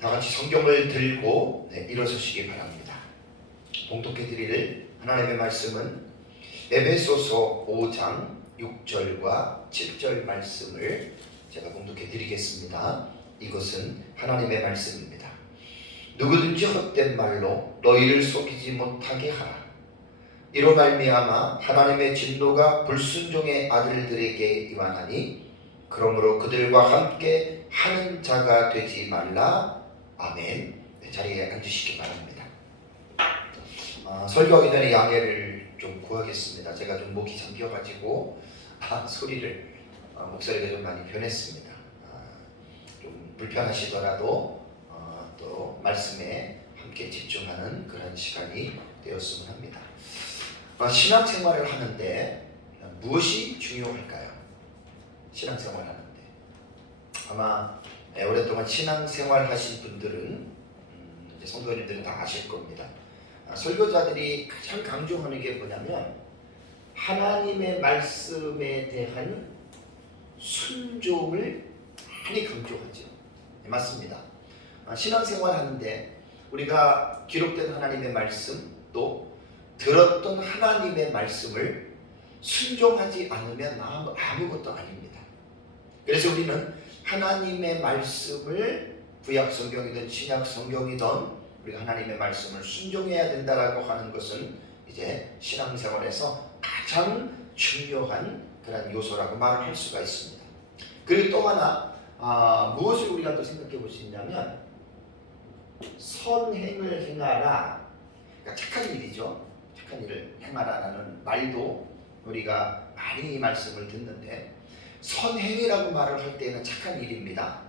다 같이 성경을 들고 일어서시기 바랍니다. 봉독해 드릴 하나님의 말씀은 에베소서 5장 6절과 7절 말씀을 제가 봉독해 드리겠습니다. 이것은 하나님의 말씀입니다. 누구든지 헛된 말로 너희를 속이지 못하게 하라. 이로 말미암아 하나님의 진노가 불순종의 아들들에게 임하나니 그러므로 그들과 함께 하는 자가 되지 말라. 아멘. 자리에 앉으시기 바랍니다. 설교하기 전에 양해를 좀 구하겠습니다. 제가 좀 목이 잠겨가지고 목소리가 좀 많이 변했습니다. 좀 불편하시더라도 또 말씀에 함께 집중하는 그런 시간이 되었으면 합니다. 신앙생활을 하는데 무엇이 중요할까요? 신앙생활을 하는데 아마 오랫동안 신앙생활 하신 분들은 성도님들은 다 아실 겁니다. 설교자들이 가장 강조하는 게 뭐냐면 하나님의 말씀에 대한 순종을 많이 강조하죠. 맞습니다. 신앙생활 하는데 우리가 기록된 하나님의 말씀 또 들었던 하나님의 말씀을 순종하지 않으면 아무것도 아닙니다. 그래서 우리는 하나님의 말씀을 구약 성경이든 신약 성경이든 우리가 하나님의 말씀을 순종해야 된다라고 하는 것은 이제 신앙생활에서 가장 중요한 그런 요소라고 말을 할 수가 있습니다. 그리고 또 하나 무엇을 우리가 또 생각해 볼 수 있냐면 선행을 행하라. 그러니까 착한 일이죠. 착한 일을 행하라라는 말도 우리가 많이 이 말씀을 듣는데 선행이라고 말을 할 때는 착한 일입니다.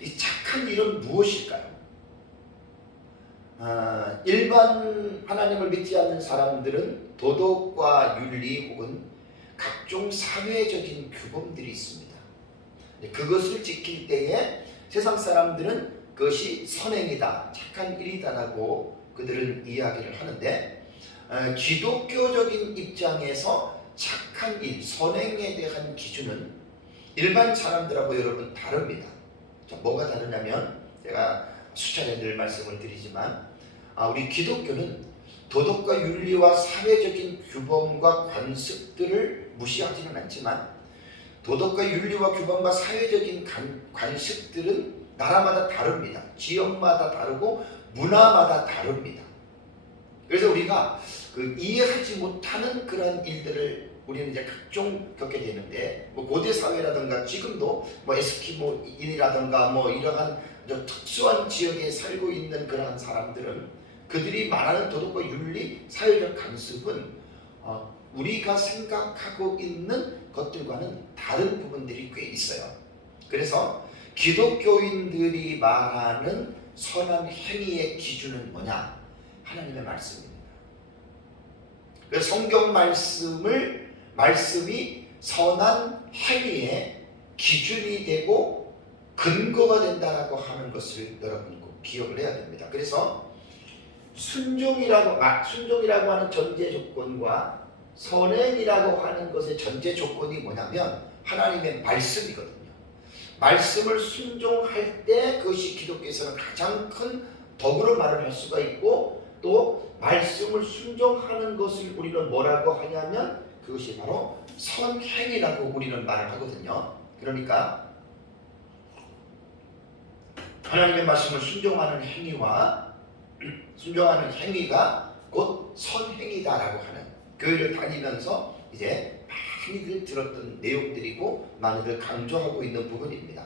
이 착한 일은 무엇일까요? 일반 하나님을 믿지 않는 사람들은 도덕과 윤리 혹은 각종 사회적인 규범들이 있습니다. 그것을 지킬 때에 세상 사람들은 그것이 선행이다, 착한 일이다라고 그들은 이야기를 하는데 기독교적인 입장에서 착한 일, 선행에 대한 기준은 일반 사람들하고 여러분 다릅니다. 뭐가 다르냐면 제가 수차례 늘 말씀을 드리지만 우리 기독교는 도덕과 윤리와 사회적인 규범과 관습들을 무시하지는 않지만 도덕과 윤리와 규범과 사회적인 관습들은 나라마다 다릅니다. 지역마다 다르고 문화마다 다릅니다. 그래서 우리가 이해하지 못하는 그런 일들을 우리는 이제 각종 겪게 되는데 고대 사회라든가 지금도 에스키모인이라든가 이러한 특수한 지역에 살고 있는 그러한 사람들은 그들이 말하는 도덕과 윤리, 사회적 관습은 우리가 생각하고 있는 것들과는 다른 부분들이 꽤 있어요. 그래서 기독교인들이 말하는 선한 행위의 기준은 뭐냐? 하나님의 말씀입니다. 그래서 성경 말씀이 선한 행위의 기준이 되고 근거가 된다라고 하는 것을 여러분 꼭 기억을 해야 됩니다. 그래서 순종이라고 하는 전제 조건과 선행이라고 하는 것의 전제 조건이 뭐냐면 하나님의 말씀이거든요. 말씀을 순종할 때 그것이 기독교에서는 가장 큰 덕으로 말을 할 수가 있고 또 말씀을 순종하는 것을 우리는 뭐라고 하냐면 그것이 바로 선행이라고 우리는 말을 하거든요. 그러니까 하나님의 말씀을 순종하는 행위가 곧 선행이다라고 하는 교회를 다니면서 이제 많이들 들었던 내용들이고 많이들 강조하고 있는 부분입니다.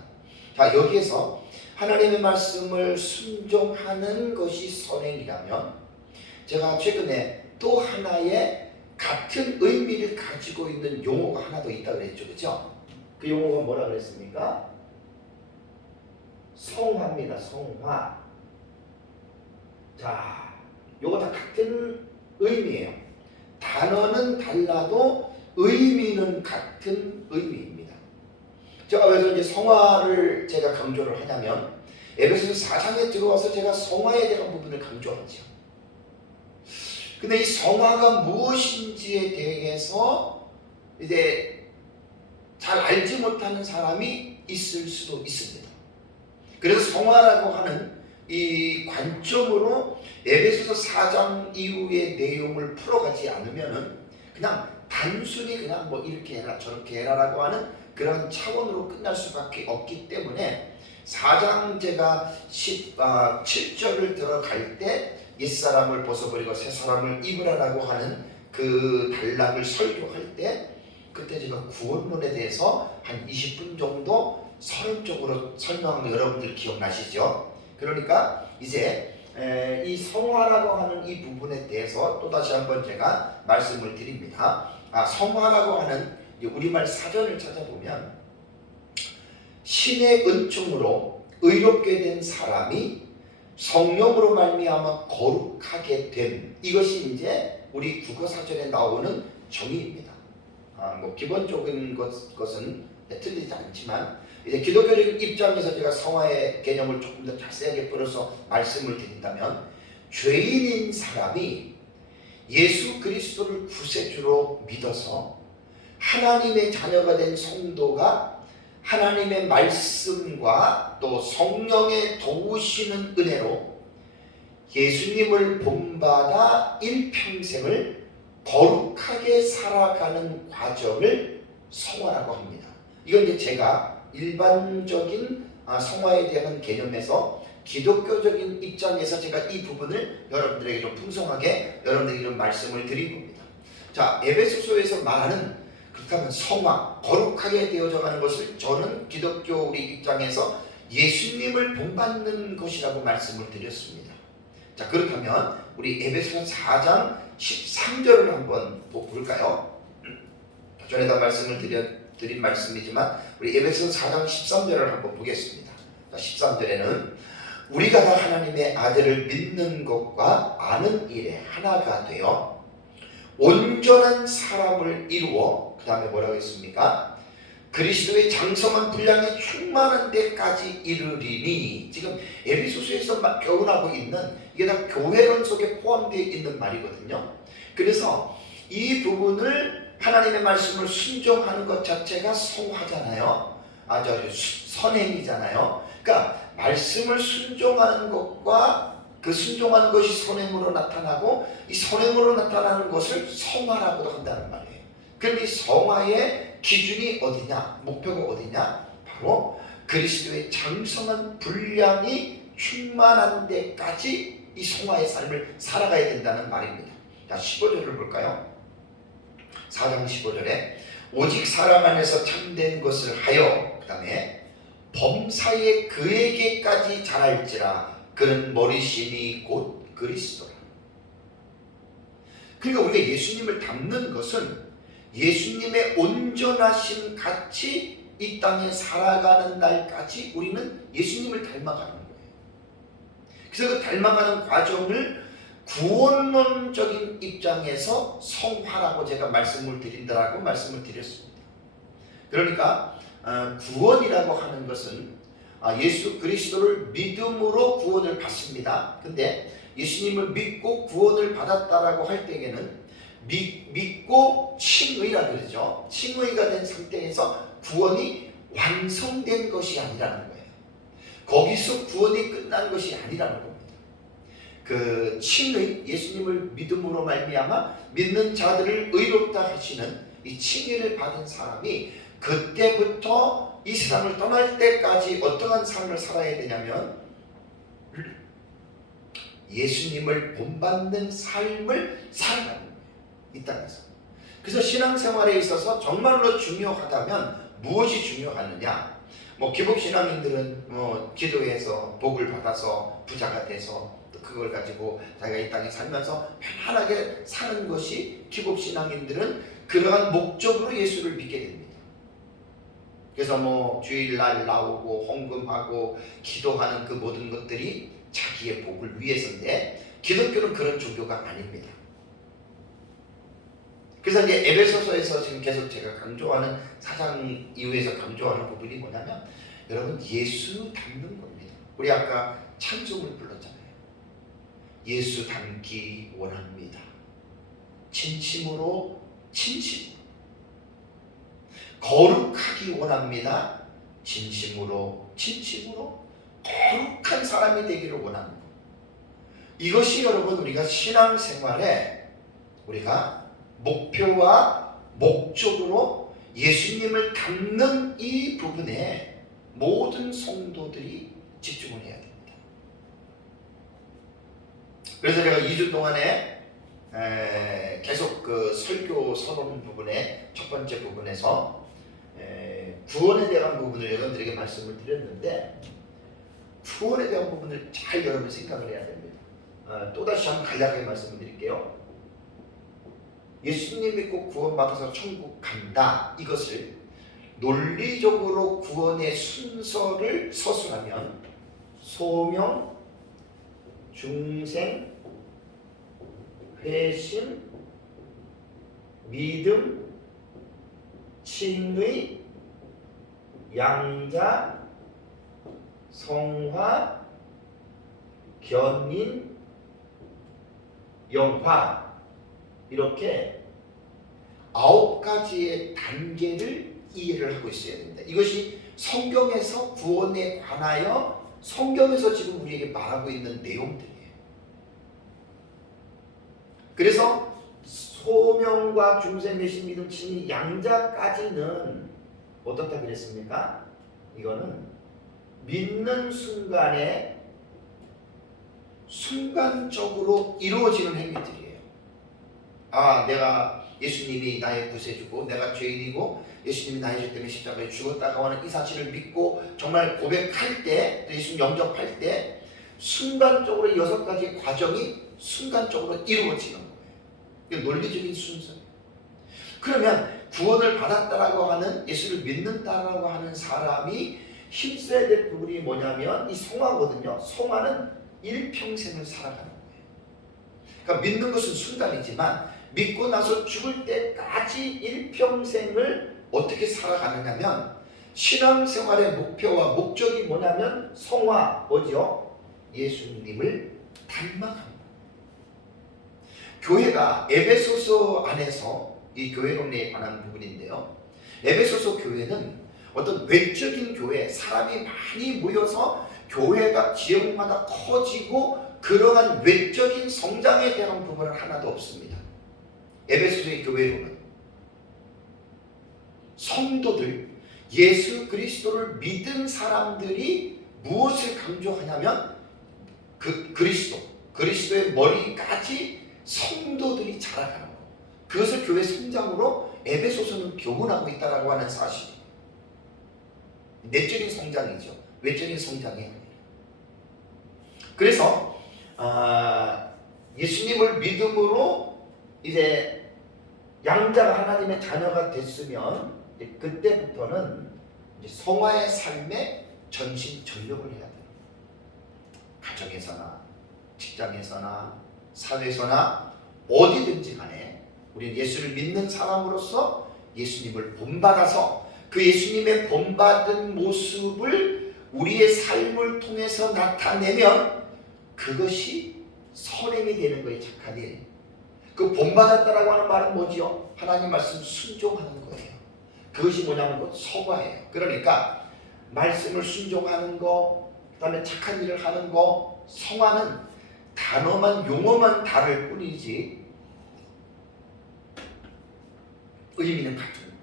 자, 여기에서 하나님의 말씀을 순종하는 것이 선행이라면 제가 최근에 또 하나의 같은 의미를 가지고 있는 용어가 하나 더 있다고 그랬죠. 그렇죠? 그 용어가 뭐라 그랬습니까? 성화입니다. 성화. 자, 요거 다 같은 의미예요. 단어는 달라도 의미는 같은 의미입니다. 제가 왜 이제 성화를 제가 강조를 하냐면 에베소서 4장에 들어와서 제가 성화에 대한 부분을 강조하죠. 근데 이 성화가 무엇인지에 대해서 이제 잘 알지 못하는 사람이 있을 수도 있습니다. 그래서 성화라고 하는 이 관점으로 에베소서 4장 이후의 내용을 풀어가지 않으면은 그냥 단순히 그냥 뭐 이렇게 해라 저렇게 해라라고 하는 그런 차원으로 끝날 수밖에 없기 때문에 4장 제가 7절을 들어갈 때 옛사람을 벗어버리고 새사람을 입으라라고 하는 그 단락을 설교할 때 그때 제가 구원론에 대해서 한 20분 정도 서론적으로 설명한 거 여러분들 기억나시죠? 그러니까 이제 이 성화라고 하는 이 부분에 대해서 또다시 한번 제가 말씀을 드립니다. 성화라고 하는 우리말 사전을 찾아보면 신의 은총으로 의롭게 된 사람이 성령으로 말미암아 거룩하게 됨, 이것이 이제 우리 국어사전에 나오는 정의입니다. 뭐 기본적인 것은 틀리지 않지만 이제 기독교적인 입장에서 제가 성화의 개념을 조금 더 자세하게 풀어서 말씀을 드린다면 죄인인 사람이 예수 그리스도를 구세주로 믿어서 하나님의 자녀가 된 성도가 하나님의 말씀과 또 성령의 도우시는 은혜로 예수님을 본받아 일평생을 거룩하게 살아가는 과정을 성화라고 합니다. 이건 이제 제가 일반적인 성화에 대한 개념에서 기독교적인 입장에서 제가 이 부분을 여러분들에게 좀 풍성하게 여러분들에게 좀 말씀을 드린 겁니다. 자, 에베소서에서 말하는 그렇다면 성화, 거룩하게 되어져 가는 것을 저는 기독교 우리 입장에서 예수님을 본받는 것이라고 말씀을 드렸습니다. 자, 그렇다면 우리 에베소서 4장 13절을 한번 볼까요? 전에다 말씀을 드린 말씀이지만 우리 에베소서 4장 13절을 한번 보겠습니다. 13절에는 우리가 다 하나님의 아들을 믿는 것과 아는 일에 하나가 되어 온전한 사람을 이루어, 그 다음에 뭐라고 했습니까? 그리스도의 장성한 분량이 충만한 데까지 이르리니, 지금 에베소서에서 막 교훈하고 있는 이게 다 교회론 속에 포함되어 있는 말이거든요. 그래서 이 부분을 하나님의 말씀을 순종하는 것 자체가 성화잖아요. 선행이잖아요. 그러니까 말씀을 순종하는 것과 그 순종하는 것이 선행으로 나타나고 이 선행으로 나타나는 것을 성화라고도 한다는 말이에요. 그럼 이 성화의 기준이 어디냐? 목표가 어디냐? 바로 그리스도의 장성한 분량이 충만한 데까지 이 성화의 삶을 살아가야 된다는 말입니다. 자, 15절을 볼까요? 4장 15절에 오직 사랑 안에서 참된 것을 하여, 그 다음에 범사에 그에게까지 자랄지라 그는 머리심이 곧 그리스도라. 그러니까 우리가 예수님을 닮는 것은 예수님의 온전하신 같이 이 땅에 살아가는 날까지 우리는 예수님을 닮아가는 거예요. 그래서 그 닮아가는 과정을 구원론적인 입장에서 성화라고 제가 말씀을 드린다라고 말씀을 드렸습니다. 그러니까 구원이라고 하는 것은 예수 그리스도를 믿음으로 구원을 받습니다. 근데 예수님을 믿고 구원을 받았다라고 할 때에는 믿고 칭의라 그러죠. 칭의가 된 상태에서 구원이 완성된 것이 아니라는 거예요. 거기서 구원이 끝난 것이 아니라는 겁니다. 그 칭의, 예수님을 믿음으로 말미암아 믿는 자들을 의롭다 하시는 이 칭의를 받은 사람이 그때부터 이 세상을 떠날 때까지 어떠한 삶을 살아야 되냐면 예수님을 본받는 삶을 살아가는 거예요. 이 땅에서. 그래서 신앙생활에 있어서 정말로 중요하다면 무엇이 중요하느냐? 뭐 기복신앙인들은 기도해서 복을 받아서 부자가 돼서 또 그걸 가지고 자기가 이 땅에 살면서 편안하게 사는 것이 기복신앙인들은 그러한 목적으로 예수를 믿게 됩니다. 그래서 뭐 주일날 나오고 헌금하고 기도하는 그 모든 것들이 자기의 복을 위해서인데 기독교는 그런 종교가 아닙니다. 그래서 이제 에베소서에서 지금 계속 제가 강조하는 4장 이후에서 강조하는 부분이 뭐냐면 여러분 예수 닮는 겁니다. 우리 아까 찬송을 불렀잖아요. 예수 닮기 원합니다. 진심으로 진심. 거룩하기 원합니다. 진심으로 진심으로 거룩한 사람이 되기를 원하는 것. 이것이 여러분 우리가 신앙생활에 우리가 목표와 목적으로 예수님을 닮는 이 부분에 모든 성도들이 집중을 해야 됩니다. 그래서 제가 2주 동안에 계속 그 설교 서론 부분의 첫 번째 부분에서 구원에 대한 부분을 여러분들에게 말씀을 드렸는데, 구원에 대한 부분을 잘 여러분 생각을 해야 됩니다. 또다시 한번 간략하게 말씀을 드릴게요. 예수님 믿고 구원받아서 천국 간다, 이것을 논리적으로 구원의 순서를 서술하면 소명, 중생, 회심, 믿음, 칭의, 양자, 성화, 견인, 영화, 이렇게 9가지의 단계를 이해를 하고 있어야 됩니다. 이것이 성경에서 구원에 관하여 성경에서 지금 우리에게 말하고 있는 내용들이에요. 그래서 소명과 중생, 회심, 믿음, 칭의, 양자까지는 어떻다 그랬습니까? 이거는 믿는 순간에 순간적으로 이루어지는 행위들이에요. 내가 예수님이 나의 구세주고 내가 죄인이고 예수님이 나의 죄 때문에 십자가에 죽었다고 하는 이 사실을 믿고 정말 고백할 때, 예수님 영접할 때 순간적으로 6가지 과정이 순간적으로 이루어지는 거예요. 이게 논리적인 순서예요. 그러면 구원을 받았다라고 하는, 예수를 믿는다라고 하는 사람이 힘써야 될 부분이 뭐냐면 이 성화거든요. 성화는 일평생을 살아가는 거예요. 그러니까 믿는 것은 순간이지만 믿고 나서 죽을 때까지 일평생을 어떻게 살아가느냐면, 신앙생활의 목표와 목적이 뭐냐면 성화, 뭐죠? 예수님을 닮아가는 거예요. 교회가 에베소서 안에서, 이 교회론에 관한 부분인데요, 에베소서 교회는 어떤 외적인 교회, 사람이 많이 모여서 교회가 지역마다 커지고 그러한 외적인 성장에 대한 부분은 하나도 없습니다. 에베소서의 교회로는 성도들, 예수 그리스도를 믿은 사람들이 무엇을 강조하냐면 그리스도의 머리까지 성도들이 자라가는 것, 그것을 교회 성장으로 에베소서는 교훈하고 있다고 하는 사실이에요. 내적인 성장이죠. 외적인 성장이 아니라. 그래서 예수님을 믿음으로 이제 양자가 하나님의 자녀가 됐으면 이제 그때부터는 이제 성화의 삶에 전심전력을 해야 돼요. 가정에서나 직장에서나 사회에서나 어디든지 간에 우리는 예수를 믿는 사람으로서 예수님을 본받아서 그 예수님의 본받은 모습을 우리의 삶을 통해서 나타내면 그것이 선행이 되는 거예요. 착한 일. 그 본받았다라고 하는 말은 뭐지요? 하나님 말씀 순종하는 거예요. 그것이 뭐냐면 성화예요. 그러니까 말씀을 순종하는 거, 그 다음에 착한 일을 하는 거, 성화는 단어만, 용어만 다를 뿐이지 의미는 같은 거예요.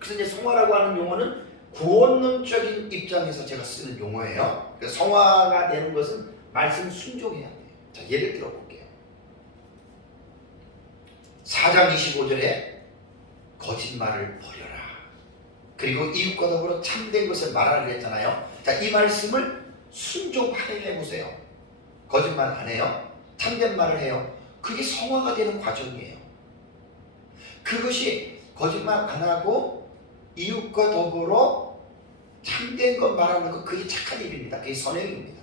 그래서 이제 성화라고 하는 용어는 구원론적인 입장에서 제가 쓰는 용어예요. 그래서 성화가 되는 것은 말씀 순종해야 돼요. 자, 예를 들어 볼게요. 4장 25절에 거짓말을 버려라. 그리고 이웃과 더불어 참된 것을 말하라 그랬잖아요. 자, 이 말씀을 순종해 보세요. 거짓말 안 해요. 참된 말을 해요. 그게 성화가 되는 과정이에요. 그것이 거짓말 안 하고 이웃과 더불어 참된 것 말하는 것, 그게 착한 일입니다. 그게 선행입니다.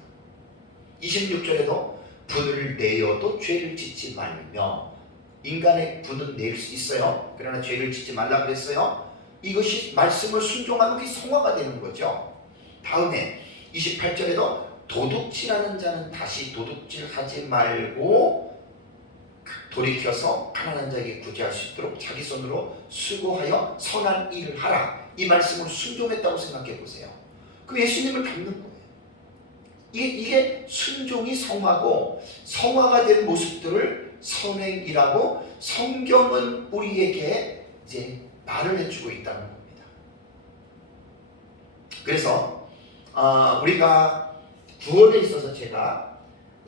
26절에도 분을 내어도 죄를 짓지 말며, 인간의 분은 낼 수 있어요. 그러나 죄를 짓지 말라 그랬어요. 이것이 말씀을 순종하면 그게 성화가 되는 거죠. 다음에 28절에도 도둑질하는 자는 다시 도둑질하지 말고 돌이켜서 가난한 자에게 구제할 수 있도록 자기 손으로 수고하여 선한 일을 하라. 이 말씀을 순종했다고 생각해 보세요. 그 예수님을 닮는 거예요. 이게 순종이 성화고, 성화가 된 모습들을 선행이라고 성경은 우리에게 이제 말을 해주고 있다는 겁니다. 그래서 우리가 구원에 있어서 제가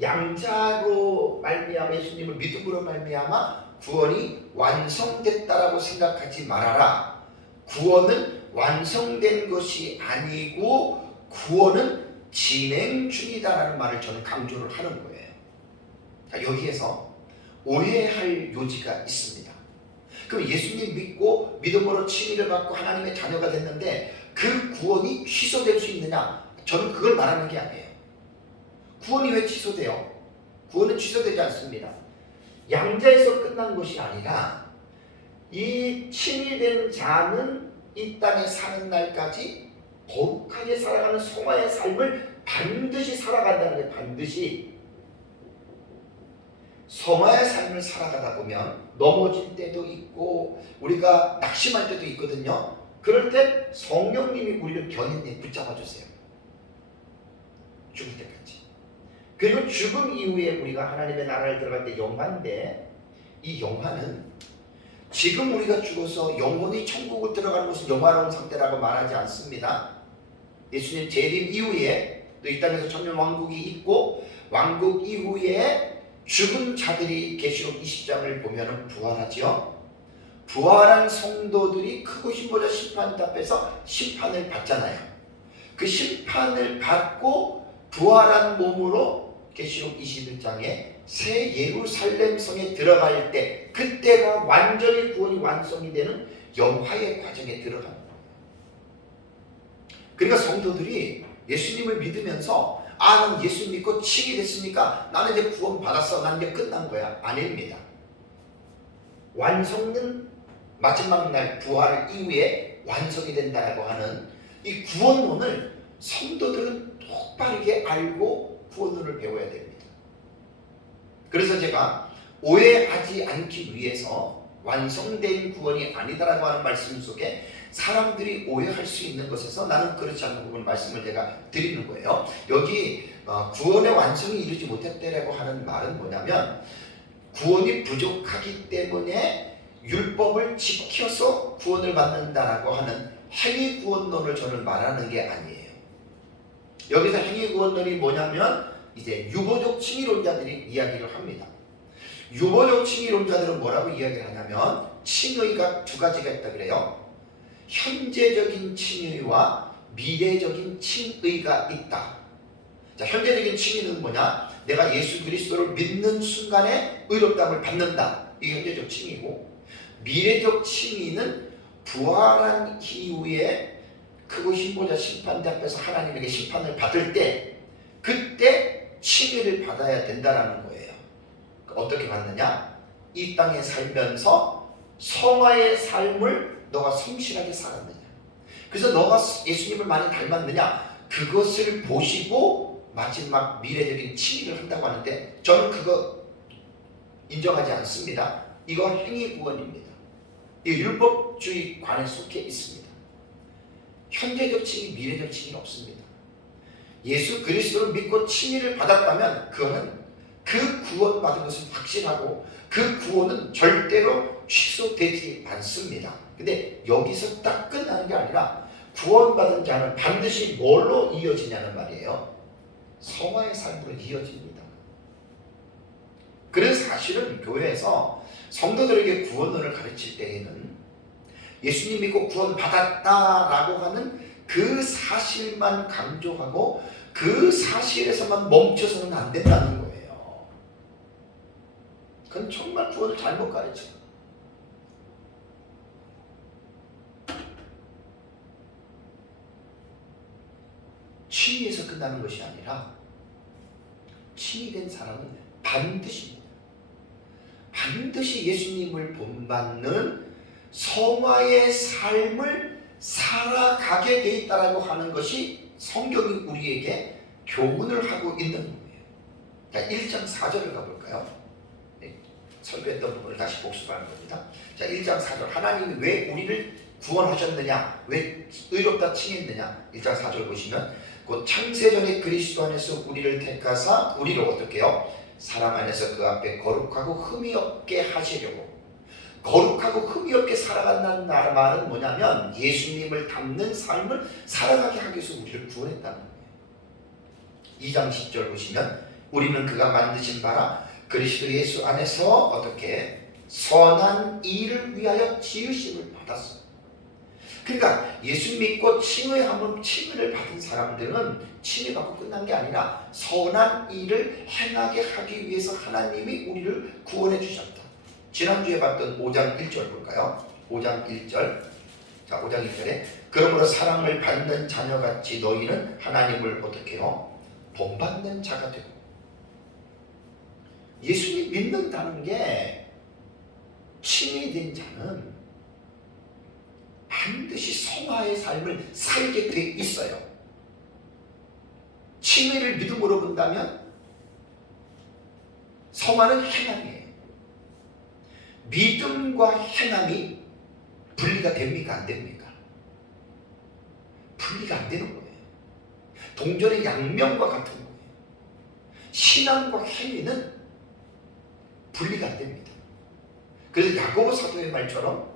양자로 말미암아 예수님을 믿음으로 말미암아 구원이 완성됐다라고 생각하지 말아라. 구원은 완성된 것이 아니고 구원은 진행 중이다라는 말을 저는 강조를 하는 거예요. 자, 여기에서 오해할 요지가 있습니다. 그럼 예수님 믿고 믿음으로 칭의를 받고 하나님의 자녀가 됐는데 그 구원이 취소될 수 있느냐? 저는 그걸 말하는 게 아니에요. 구원이 왜 취소돼요? 구원은 취소되지 않습니다. 양자에서 끝난 것이 아니라 이 칭의된 자는 이 땅에 사는 날까지 거룩하게 살아가는 성화의 삶을 반드시 살아간다는 게, 반드시 성화의 삶을 살아가다 보면 넘어질 때도 있고 우리가 낙심할 때도 있거든요. 그럴 때 성령님이 우리를 견인해 붙잡아 주세요. 죽을 때까지. 그리고 죽음 이후에 우리가 하나님의 나라를 들어갈 때 영화인데, 이 영화는 지금 우리가 죽어서 영혼이 천국을 들어가는 것은 영화로운 상태라고 말하지 않습니다. 예수님 재림 이후에 또 이 땅에서 천년 왕국이 있고, 왕국 이후에 죽은 자들이 계시록 20장을 보면 부활하죠. 부활한 성도들이 크고 힘보자 심판대 앞에서 심판을 받잖아요. 그 심판을 받고 부활한 몸으로 계시록 21장에 새 예루살렘 성에 들어갈 때, 그때가 완전히 구원이 완성이 되는 영화의 과정에 들어가는 거예요. 그러니까 성도들이 예수님을 믿으면서 난 예수 믿고 칭이 됐으니까 나는 이제 구원 받았어, 난 이제 끝난 거야. 아닙니다. 완성은 마지막 날 부활 이후에 완성이 된다고 하는 이 구원론을 성도들은 똑바르게 알고 구원론을 배워야 됩니다. 그래서 제가 오해하지 않기 위해서 완성된 구원이 아니다라고 하는 말씀 속에 사람들이 오해할 수 있는 것에서 나는 그렇지 않은 부분 말씀을 제가 드리는 거예요. 여기 구원의 완성이 이루지 못했다라고 하는 말은 뭐냐면, 구원이 부족하기 때문에 율법을 지켜서 구원을 받는다라고 하는 행위 구원론을 저는 말하는 게 아니에요. 여기서 행위 구원론이 뭐냐면 이제 유보적 칭의론자들이 이야기를 합니다. 유보적 칭의론자들은 뭐라고 이야기를 하냐면, 칭의가 두 가지가 있다 그래요. 현재적인 칭의와 미래적인 칭의가 있다. 자, 현재적인 칭의는 뭐냐? 내가 예수 그리스도를 믿는 순간에 의롭다함을 받는다. 이게 현재적 칭의고, 미래적 칭의는 부활한 이후에 크고 힘보자 심판대 앞에서 하나님에게 심판을 받을 때, 그때 칭의를 받아야 된다라는 거예요. 어떻게 받느냐? 이 땅에 살면서 성화의 삶을 너가 성실하게 살았느냐, 그래서 너가 예수님을 많이 닮았느냐, 그것을 보시고 마지막 미래적인 칭의를 한다고 하는데, 저는 그거 인정하지 않습니다. 이거 행위 구원입니다. 이 율법주의 관에 속해 있습니다. 현재적 칭의, 미래적 칭의는 없습니다. 예수 그리스도를 믿고 칭의를 받았다면 그거는 그 구원받은 것은 확실하고 그 구원은 절대로 취소되지 않습니다. 근데 여기서 딱 끝나는 게 아니라 구원받은 자는 반드시 뭘로 이어지냐는 말이에요. 성화의 삶으로 이어집니다. 그래서 사실은 교회에서 성도들에게 구원론을 가르칠 때에는 예수님 믿고 구원받았다라고 하는 그 사실만 강조하고 그 사실에서만 멈춰서는 안 된다는 거예요. 그건 정말 구원을 잘못 가르쳐요. 칭의에서 끝나는 것이 아니라, 칭의된 사람은 반드시 예수님을 본받는 성화의 삶을 살아가게 돼 있다라고 하는 것이 성경이 우리에게 교훈을 하고 있는 거예요. 자, 1장 4절을 가볼까요? 네, 설교했던 부분을 다시 복습하는 겁니다. 자, 1장 4절. 하나님이 왜 우리를 구원하셨느냐, 왜 의롭다 칭했느냐. 1장 4절 보시면, 곧 창세전에 그리스도 안에서 우리를 택하사 우리를 어떻게 해요? 사랑 안에서 그 앞에 거룩하고 흠이 없게 하시려고. 거룩하고 흠이 없게 살아간다는 말은 뭐냐면 예수님을 닮는 삶을 살아가게 하기 위해서 우리를 구원했다는 거예요. 2장 10절 보시면 우리는 그가 만드신 바라 그리스도 예수 안에서 어떻게 선한 일을 위하여 지으심을 받았어요. 그러니까 예수 믿고 칭의를 받은 사람들은 칭의받고 끝난 게 아니라 선한 일을 행하게 하기 위해서 하나님이 우리를 구원해 주셨다. 지난주에 봤던 5장 1절 볼까요? 5장 1절. 자, 5장 1절에 그러므로 사랑을 받는 자녀같이 너희는 하나님을 어떻게 해요? 본받는 자가 되고. 예수님 믿는다는 게 칭의된 자는 반드시 성화의 삶을 살게 돼 있어요. 칭의를 믿음으로 본다면 성화는 행함이에요. 믿음과 행함이 분리가 됩니까? 안 됩니까? 분리가 안 되는 거예요. 동전의 양면과 같은 거예요. 신앙과 행위는 분리가 안 됩니다. 그래서 야고보 사도의 말처럼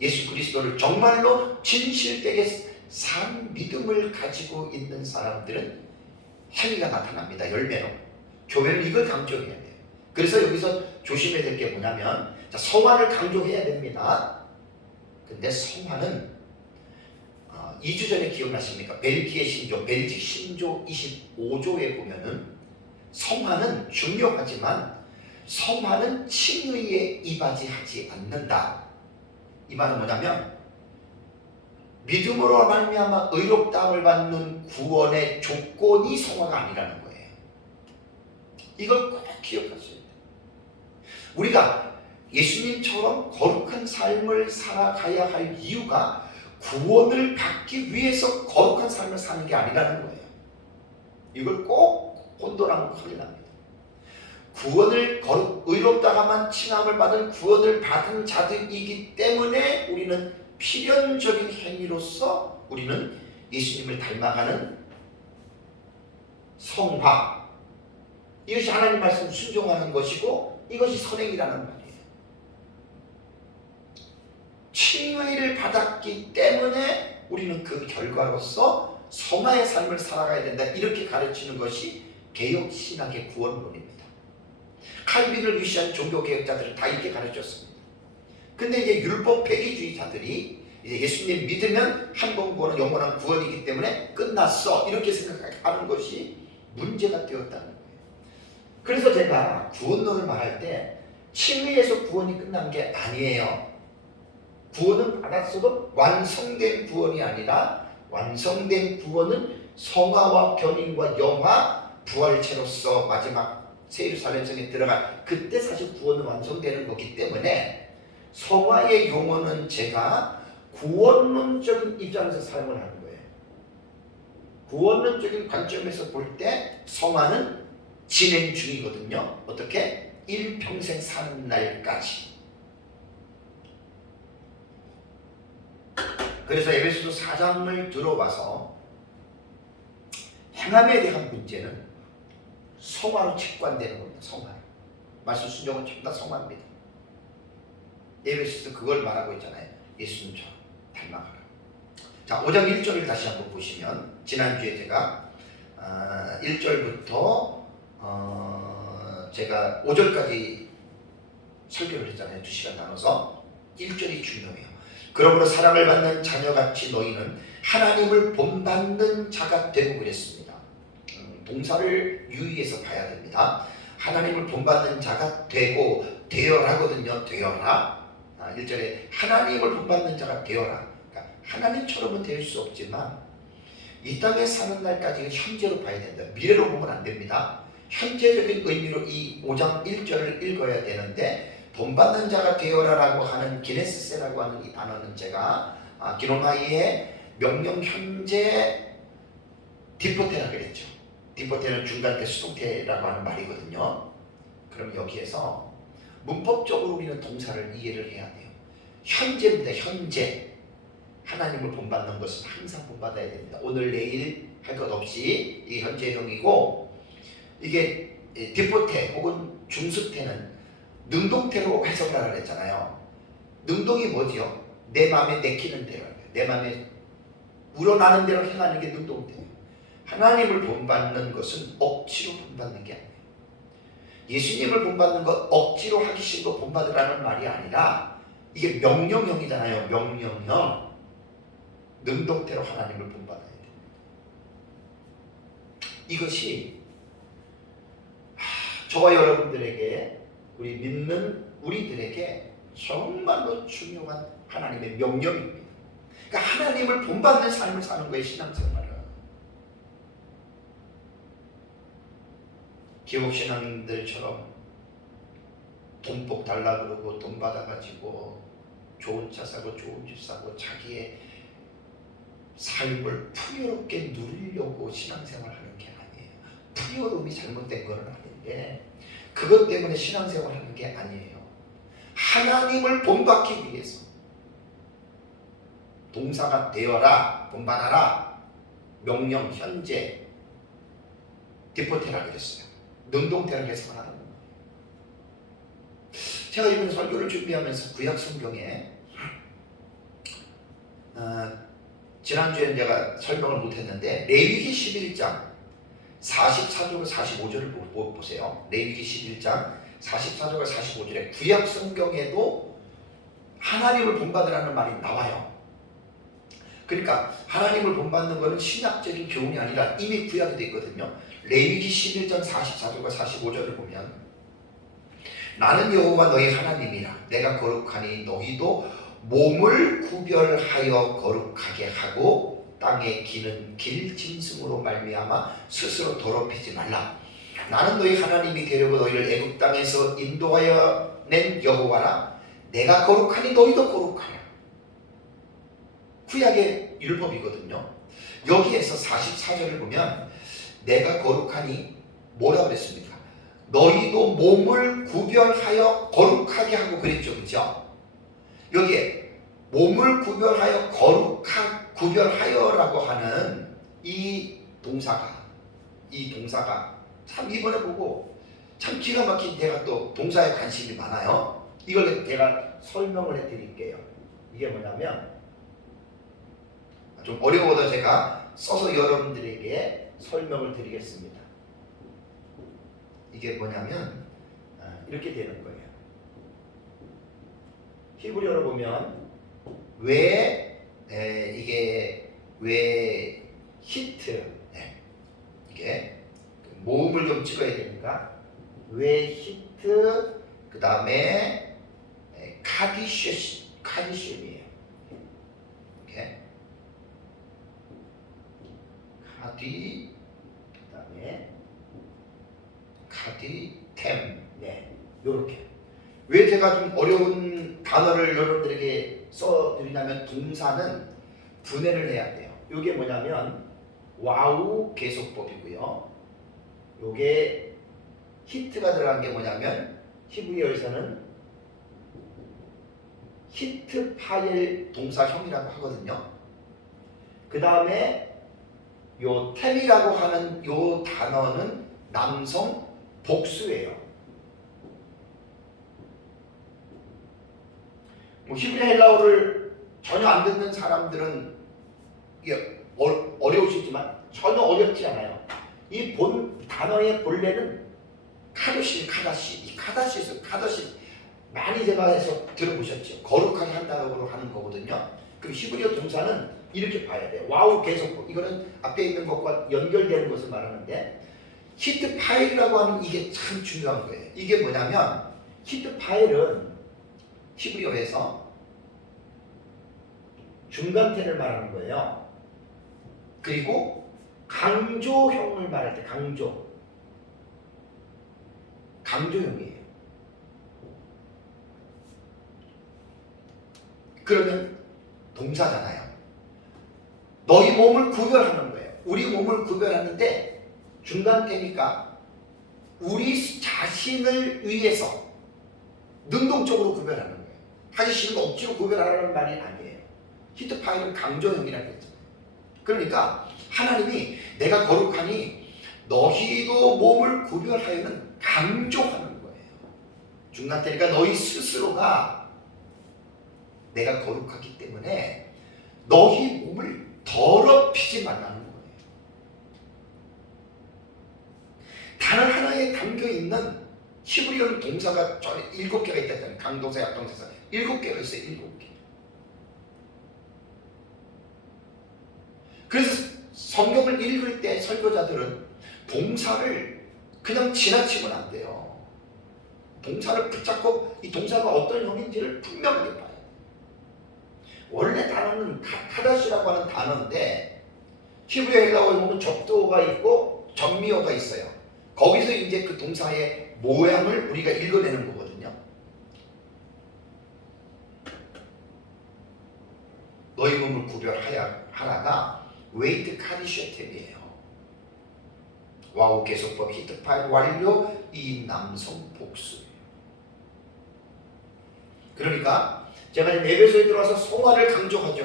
예수 그리스도를 정말로 진실되게 산 믿음을 가지고 있는 사람들은 행위가 나타납니다. 열매로. 교회는 이걸 강조해야 돼요. 그래서 여기서 조심해야 될 게 뭐냐면 성화를 강조해야 됩니다. 근데 성화는 2주 전에 기억나십니까? 벨기에 신조, 벨직 신조 25조에 보면은 성화는 중요하지만 성화는 칭의에 이바지하지 않는다. 이 말은 뭐냐면 믿음으로 말미암아 의롭다함을 받는 구원의 조건이 성화가 아니라는 거예요. 이걸 꼭 기억하셔야 돼요. 우리가 예수님처럼 거룩한 삶을 살아가야 할 이유가 구원을 받기 위해서 거룩한 삶을 사는 게 아니라는 거예요. 이걸 꼭 혼돈하면 큰일 납니다. 구원을 의롭다가만 칭함을 받은 구원을 받은 자들이기 때문에 우리는 필연적인 행위로서 우리는 예수님을 닮아가는 성화, 이것이 하나님 말씀 순종하는 것이고 이것이 선행이라는 말이에요. 칭의를 받았기 때문에 우리는 그 결과로서 성화의 삶을 살아가야 된다. 이렇게 가르치는 것이 개혁신학의 구원론입니다. 칼빈을 위시한 종교개혁자들은 다 이렇게 가르쳤습니다. 근데 이제 율법 폐기주의자들이 이제 예수님 믿으면 한 번 구원은 영원한 구원이기 때문에 끝났어. 이렇게 생각하는 것이 문제가 되었다는 거예요. 그래서 제가 구원론을 말할 때 칭의에서 구원이 끝난 게 아니에요. 구원은 받았어도 완성된 구원이 아니라 완성된 구원은 성화와 견인과 영화, 부활체로서 마지막 새 예루살렘 성에 들어가 그때 사실 구원은 완성되는 거기 때문에 성화의 용어는 제가 구원론적인 입장에서 사용을 하는 거예요. 구원론적인 관점에서 볼 때 성화는 진행 중이거든요. 어떻게? 일평생 사는 날까지. 그래서 에베소서 4장을 들어와서 행함에 대한 문제는 성화로 직관되는 겁니다. 성화. 말씀 순종은 전부 다 성화입니다. 에베소서 그걸 말하고 있잖아요. 예수님처럼 닮아가라. 자, 5장 1절을 다시 한번 보시면 지난주에 제가 1절부터 제가 5절까지 설교를 했잖아요. 2시간 나눠서. 1절이 중요해요. 그러므로 사랑을 받는 자녀같이 너희는 하나님을 본받는 자가 되고 그랬습니다. 동사를 유의해서 봐야 됩니다. 하나님을 본받는 자가 되고 되어라거든요. 되어라. 1절에 하나님을 본받는 자가 되어라. 그러니까 하나님처럼은 될 수 없지만 이 땅에 사는 날까지는 현재로 봐야 된다. 미래로 보면 안 됩니다. 현재적인 의미로 이 5장 1절을 읽어야 되는데 본받는 자가 되어라라고 하는 기네스세라고 하는 이 단어는 제가 기노마이의 명령 현재 디포테라 그랬죠. 디포테는 중간태 수동태라고 하는 말이거든요. 그럼 여기에서 문법적으로 우리는 동사를 이해를 해야 돼요. 현재입니다. 현재. 하나님을 본받는 것은 항상 본받아야 됩니다. 오늘 내일 할 것 없이 이게 현재형이고, 이게 디포테 혹은 중수태는 능동태로 해석을 하라 그랬잖아요. 능동이 뭐지요? 내 마음에 내키는 대로, 내 마음에 우러나는 대로 행하는 게 능동태예요. 하나님을 본받는 것은 억지로 본받는 게 아니에요. 예수님을 본받는 것 억지로 하기 싫고 본받으라는 말이 아니라 이게 명령형이잖아요. 명령형. 능동태로 하나님을 본받아야 돼요. 이것이 저와 여러분들에게, 우리 믿는 우리들에게 정말로 중요한 하나님의 명령입니다. 그러니까 하나님을 본받는 삶을 사는 거예요. 신앙생활은. 기복신앙들처럼 돈복 달라 그러고 돈 받아가지고 좋은 차 사고 좋은 집 사고 자기의 삶을 풍요롭게 누리려고 신앙생활 하는 게 아니에요. 풍요로움이 잘못된 건 아닌데 그것 때문에 신앙생활 하는 게 아니에요. 하나님을 본받기 위해서 동사가 되어라, 본받아라, 명령, 현재, 디포테라 그랬어요. 능동태를 해석하는 거예요. 제가 이번 설교를 준비하면서 구약 성경에 지난주에 제가 설명을 못했는데 레위기 11장 44절과 45절을 보세요. 레위기 11장 44절과 45절에 구약 성경에도 하나님을 본받으라는 말이 나와요. 그러니까 하나님을 본받는 것은 신학적인 교훈이 아니라 이미 구약에 되어 있거든요. 레위기 11장 44절과 45절을 보면 나는 여호와 너희 하나님이라 내가 거룩하니 너희도 몸을 구별하여 거룩하게 하고 땅에 기는 길 짐승으로 말미암아 스스로 더럽히지 말라. 나는 너희 하나님이 되려고 너희를 애굽 땅에서 인도하여 낸 여호와라. 내가 거룩하니 너희도 거룩하라. 구약의 율법이거든요. 여기에서 44절을 보면 내가 거룩하니 뭐라고 그랬습니까? 너희도 몸을 구별하여 거룩하게 하고 그랬죠. 그죠? 여기에 몸을 구별하여 구별하여라고 하는 이 동사가 참 이번에 보고 참 기가 막힌, 제가 또 동사에 관심이 많아요. 이걸 제가 설명을 해드릴게요. 이게 뭐냐면 좀 어려워도 제가 써서 여러분들에게 설명을 드리겠습니다. 이게 뭐냐면 이렇게 되는 거예요. 히브리어로 보면 이게 히트, 이게 모음을 좀 찍어야 되니까 히트, 그 다음에 카디셴이에요. 이렇게 카디, 그 다음에 카디템, 요렇게. 왜 제가 좀 어려운 단어를 여러분들에게 써드리냐면 동사는 분해를 해야 돼요. 이게 뭐냐면 와우 계속법이고요. 요게 히트가 들어간 게 뭐냐면 히브리어에서는 히트 파일 동사형이라고 하거든요. 그 다음에 요 템이라고 하는 요 단어는 남성 복수예요. 히브리 헬라어를 전혀 안 듣는 사람들은 이게 어려우시지만 전혀 어렵지 않아요. 이 본 단어의 본래는 카도시, 이 카다시 많이 제가 해서 들어보셨죠. 거룩하게 한다고 하는 거거든요. 그럼 히브리어 동사는 이렇게 봐야 돼요. 와우 계속법. 이거는 앞에 있는 것과 연결되는 것을 말하는데 히트 파일이라고 하는 이게 참 중요한 거예요. 이게 뭐냐면 히트 파일은 히브리어에서 중간태를 말하는 거예요. 그리고 강조형을 말할 때 강조형이에요. 그러면 동사잖아요. 너희 몸을 구별하는 거예요. 우리 몸을 구별하는데 중간태니까 우리 자신을 위해서 능동적으로 구별하는 거예요. 하기 싫은 거 억지로 구별하라는 말이 아니에요. 히트 파일은 강조형이라고 했잖아요. 그러니까 하나님이 내가 거룩하니 너희도 몸을 구별하여는 강조하는 거예요. 중간 때니까 너희 스스로가 내가 거룩하기 때문에 너희 몸을 더럽히지 말라는 거예요. 단어 하나에 담겨있는 히브리어는 동사가 7개가 있다잖아요. 강동사, 약동사 7개가 있어요. 7개. 그래서 성경을 읽을 때 설교자들은 동사를 그냥 지나치면 안 돼요. 동사를 붙잡고 이 동사가 어떤 형인지를 분명하게 봐요. 원래 단어는 카다시라고 하는 단어인데 히브리 헬라어에 보면 접두어가 있고 전미어가 있어요. 거기서 이제 그 동사의 모양을 우리가 읽어내는 거거든요. 너희 몸을 구별하라가 웨이트 카디쉐템이에요. 와우 계속법 히트 파일 완료 이 남성 복수예요. 그러니까 제가 지금 에베소에 들어와서 성화를 강조하죠.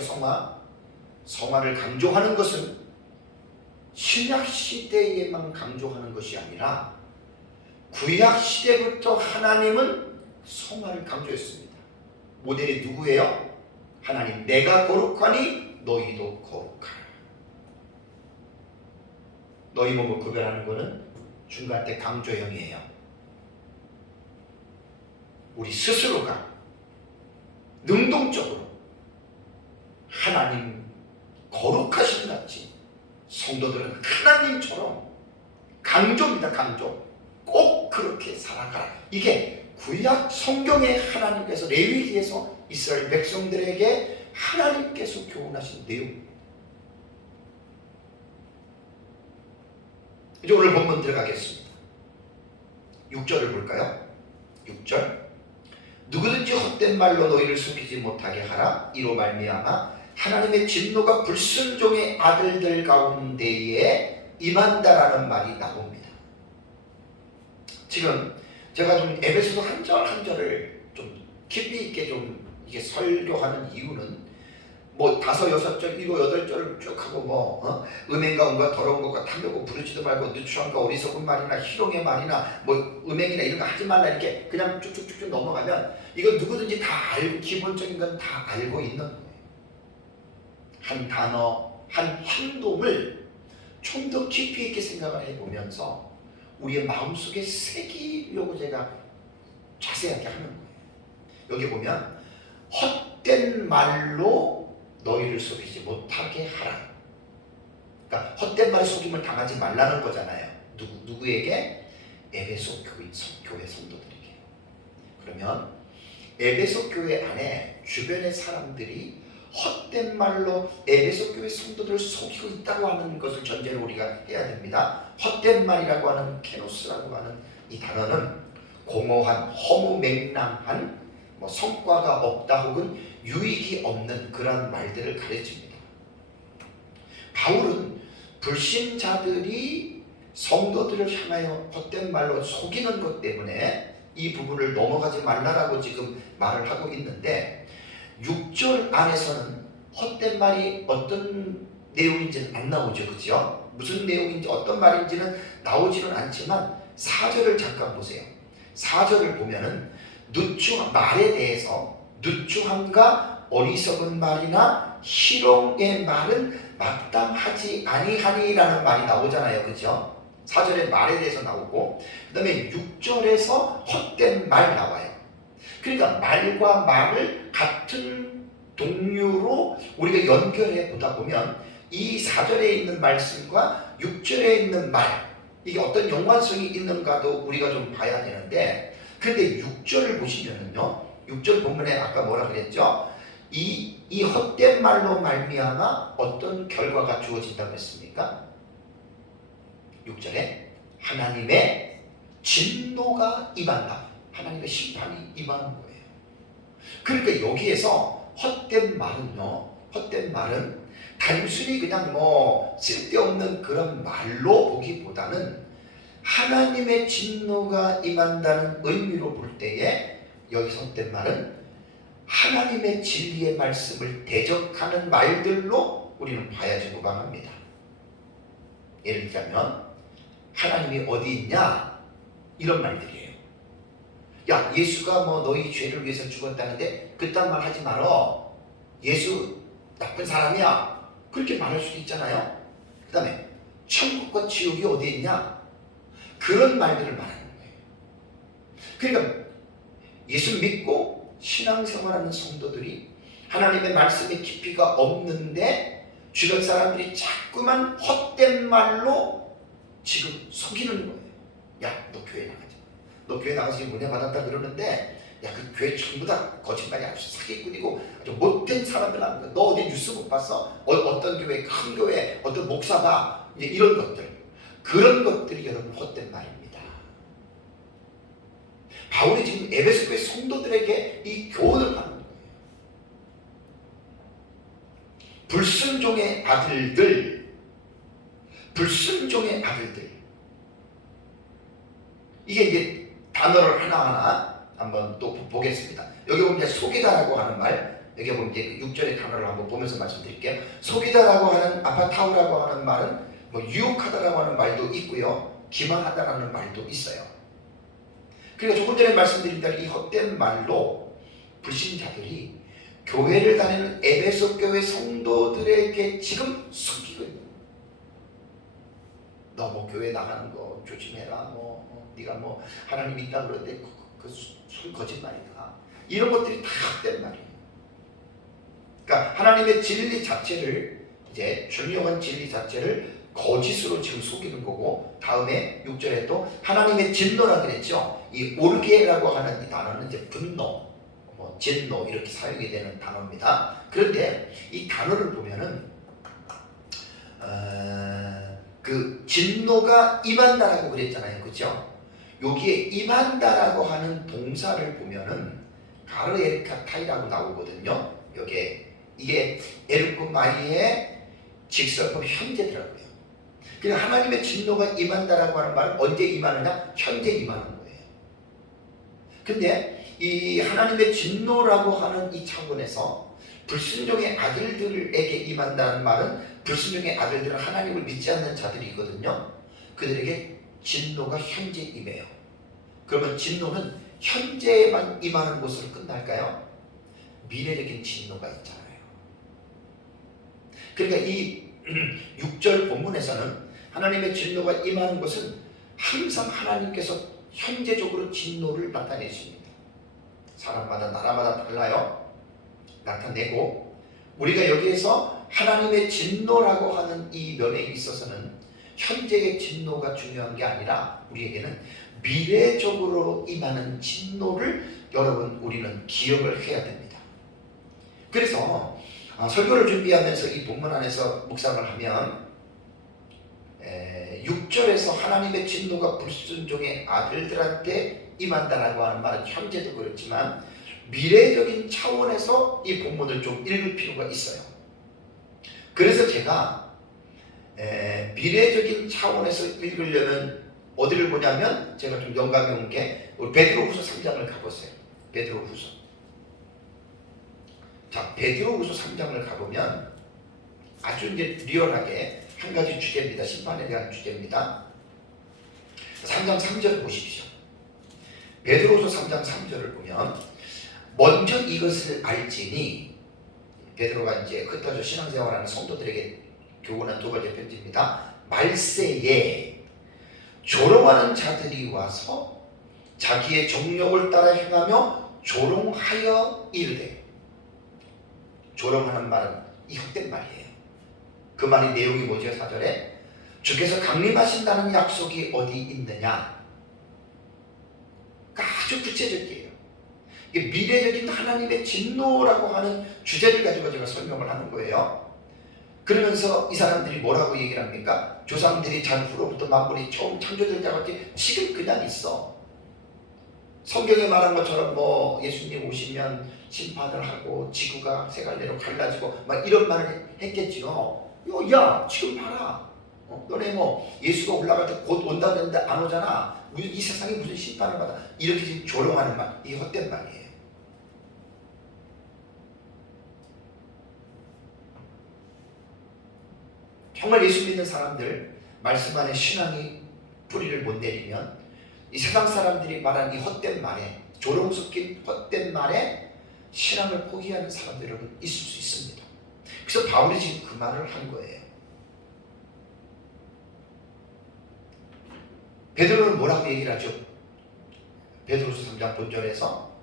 성화를 강조하는 것은 신약 시대에만 강조하는 것이 아니라 구약 시대부터 하나님은 성화를 강조했습니다. 모델이 누구예요? 하나님, 내가 거룩하니 너희도 거룩하라. 너희 몸을 구별하는 것은 중간 때 강조형이에요. 우리 스스로가 능동적으로 하나님 거룩하신 같이 성도들은 하나님처럼 강조입니다. 강조. 꼭 그렇게 살아가라. 이게 구약 성경에 하나님께서 레위기에서 이스라엘 백성들에게 하나님께서 교훈하신 내용입니다. 이제 오늘 본문 들어가겠습니다. 6절을 볼까요? 6절 누구든지 헛된 말로 너희를 속이지 못하게 하라. 이로 말미암아 하나님의 진노가 불순종의 아들들 가운데에 임한다라는 말이 나옵니다. 지금 제가 좀 에베소서 한 절 한 절을 좀 깊이 있게 좀 이게 설교하는 이유는 뭐 5, 6절, 7, 8절을 쭉 하고 음행과 온갖 더러운 것과 탐욕고 부르지도 말고 누추함과 어리석은 말이나 희롱의 말이나 뭐 음행이나 이런 거 하지 말라 이렇게 그냥 쭉쭉쭉 넘어가면 이거 누구든지 다 알고 기본적인 건 다 알고 있는 거예요. 한 단어, 한 행동을 좀 더 깊이 있게 생각을 해보면서 우리의 마음속에 새기려고 제가 자세하게 하는 거예요. 여기 보면 헛된 말로 너희를 속이지 못하게 하라. 그러니까 헛된 말에 속임을 당하지 말라는 거잖아요. 누구에게? 에베소 교회 성도들에게. 그러면 에베소 교회 안에 주변의 사람들이 헛된 말로 에베소 교회 성도들을 속이고 있다고 하는 것을 전제로 우리가 해야 됩니다. 헛된 말이라고 하는 케노스라고 하는 이 단어는 공허한, 허무맹랑한 성과가 없다 혹은 유익이 없는 그런 말들을 가르칩니다. 바울은 불신자들이 성도들을 향하여 헛된 말로 속이는 것 때문에 이 부분을 넘어가지 말라라고 지금 말을 하고 있는데 6절 안에서는 헛된 말이 어떤 내용인지는 안 나오죠. 그죠? 무슨 내용인지 어떤 말인지는 나오지는 않지만 4절을 잠깐 보세요. 4절을 보면은 말에 대해서 누추함과 어리석은 말이나 희롱의 말은 마땅하지 아니하니라는 말이 나오잖아요. 그죠? 4절에 말에 대해서 나오고 그 다음에 6절에서 헛된 말 나와요. 그러니까 말과 말을 같은 동류로 우리가 연결해 보다 보면 이 4절에 있는 말씀과 6절에 있는 말 이게 어떤 연관성이 있는가도 우리가 좀 봐야 되는데 근데 6절을 보시면은요 6절 본문에 아까 뭐라 그랬죠? 이 헛된 말로 말미암아 어떤 결과가 주어진다고 했습니까? 6절에 하나님의 진노가 임한다. 하나님의 심판이 임하는 거예요. 그러니까 여기에서 헛된 말은 단순히 그냥 쓸데없는 그런 말로 보기보다는 하나님의 진노가 임한다는 의미로 볼 때에 여기서 헛된 말은 하나님의 진리의 말씀을 대적하는 말들로 우리는 봐야지 무방합니다. 예를 들자면 하나님이 어디 있냐 이런 말들이에요. 야, 예수가 뭐 너희 죄를 위해서 죽었다는데 그딴 말 하지 말어. 예수 나쁜 사람이야. 그렇게 말할 수도 있잖아요. 그 다음에 천국과 지옥이 어디 있냐 그런 말들을 말하는 거예요. 그러니까 예수 믿고 신앙생활하는 성도들이 하나님의 말씀의 깊이가 없는데 주변 사람들이 자꾸만 헛된 말로 지금 속이는 거예요. 야, 너 교회 나가자. 너 교회 나가서 지금 은혜 받았다 그러는데 야, 그 교회 전부 다 거짓말이 아주 사기꾼이고 아주 못된 사람들 하는 거야. 너 어디 뉴스 못 봤어? 어떤 교회, 큰 교회, 어떤 목사가 이제 이런 것들, 그런 것들이 여러분 헛된 말입니다. 바울이 지금 에베소 교회 성도들에게 이 교훈을 하는 거예요. 불순종의 아들들, 불순종의 아들들. 이게 이제 단어를 하나하나 한번 또 보겠습니다. 여기 보면 이제 속이다라고 하는 말, 여기 보면 이제 6절의 단어를 한번 보면서 말씀드릴게요. 속이다라고 하는, 아파타우라고 하는 말은 뭐 유혹하다라고 하는 말도 있고요, 기만하다라는 말도 있어요. 그러니까 조금 전에 말씀드린 대로 이 헛된 말로 불신자들이 교회를 다니는 에베소 교회 성도들에게 지금 속이고 있는, 너 뭐 교회 나가는 거 조심해라, 네가 뭐 하나님 있다 그러는데 술 거짓말이다. 이런 것들이 다 헛된 말이에요. 그러니까 하나님의 진리 자체를, 이제 중요한 진리 자체를 거짓으로 지금 속이는 거고, 다음에 6절에 또 하나님의 진노라 그랬죠. 이 오르게라고 하는 이 단어는 이제 분노, 진노 이렇게 사용이 되는 단어입니다. 그런데 이 단어를 보면은 그 진노가 임한다라고 그랬잖아요, 그렇죠? 여기에 임한다라고 하는 동사를 보면은 가르에르카타이라고 나오거든요. 여기에 이게 에르코마이의 직설법 현재더라고요. 그냥 하나님의 진노가 임한다라고 하는 말은 언제 임하느냐? 현재 임하는 거예요. 근데 이 하나님의 진노라고 하는 이 차원에서 불순종의 아들들에게 임한다는 말은, 불순종의 아들들은 하나님을 믿지 않는 자들이 있거든요. 그들에게 진노가 현재 임해요. 그러면 진노는 현재에만 임하는 것으로 끝날까요? 미래적인 진노가 있잖아요. 그러니까 이 6절 본문에서는 하나님의 진노가 임하는 것은 항상 하나님께서 현재적으로 진노를 나타내십니다. 사람마다 나라마다 달라요. 나타내고, 우리가 여기에서 하나님의 진노라고 하는 이 면에 있어서는 현재의 진노가 중요한 게 아니라 우리에게는 미래적으로 임하는 진노를 여러분 우리는 기억을 해야 됩니다. 그래서 설교를 준비하면서 이 본문 안에서 묵상을 하면 6절에서 하나님의 진노가 불순종의 아들들한테 임한다라고 하는 말은 현재도 그렇지만 미래적인 차원에서 이 본문을 좀 읽을 필요가 있어요. 그래서 제가 미래적인 차원에서 읽으려면 어디를 보냐면, 제가 좀 영감이 온 게 우리 베드로후서 3장을 가보세요. 베드로후서. 자, 베드로후서 3장을 가보면 아주 이제 리얼하게 한 가지 주제입니다. 심판에 대한 주제입니다. 3장 3절을 보십시오. 베드로후서 3장 3절을 보면, 먼저 이것을 알지니, 베드로가 이제 흩어져 신앙생활하는 성도들에게 교훈한 두 번째 편지입니다. 말세에 조롱하는 자들이 와서 자기의 정욕을 따라 행하며 조롱하여 이르되, 조롱하는 말은 이 헛된 말이에요. 그 말의 내용이 뭐죠? 4절에 주께서 강림하신다는 약속이 어디 있느냐. 그러니까 아주 구체적이에요. 이게 미래적인 하나님의 진노라고 하는 주제를 가지고 제가 설명을 하는 거예요. 그러면서 이 사람들이 뭐라고 얘기를 합니까? 조상들이 잔후로부터 만물이 처음 창조될 때까지 지금 그냥 있어. 성경에 말한 것처럼 뭐 예수님 오시면 심판을 하고 지구가 세 갈래로 갈라지고 막 이런 말을 했겠지요. 야, 지금 봐라. 너네 뭐 예수가 올라갈 때 곧 온다 그랬는데 안 오잖아. 이 세상에 무슨 심판을 받아. 이렇게 지금 조롱하는 말, 이게 헛된 말이에요. 정말 예수 믿는 사람들, 말씀 안에 신앙이 뿌리를 못 내리면 이 세상 사람들이 말하는 이 헛된 말에, 조롱 섞인 헛된 말에 신앙을 포기하는 사람들이 있을 수 있습니다. 그래서 바울이 지금 그 말을 한 거예요. 베드로는 뭐라고 얘기를 하죠? 베드로서 3장 본절에서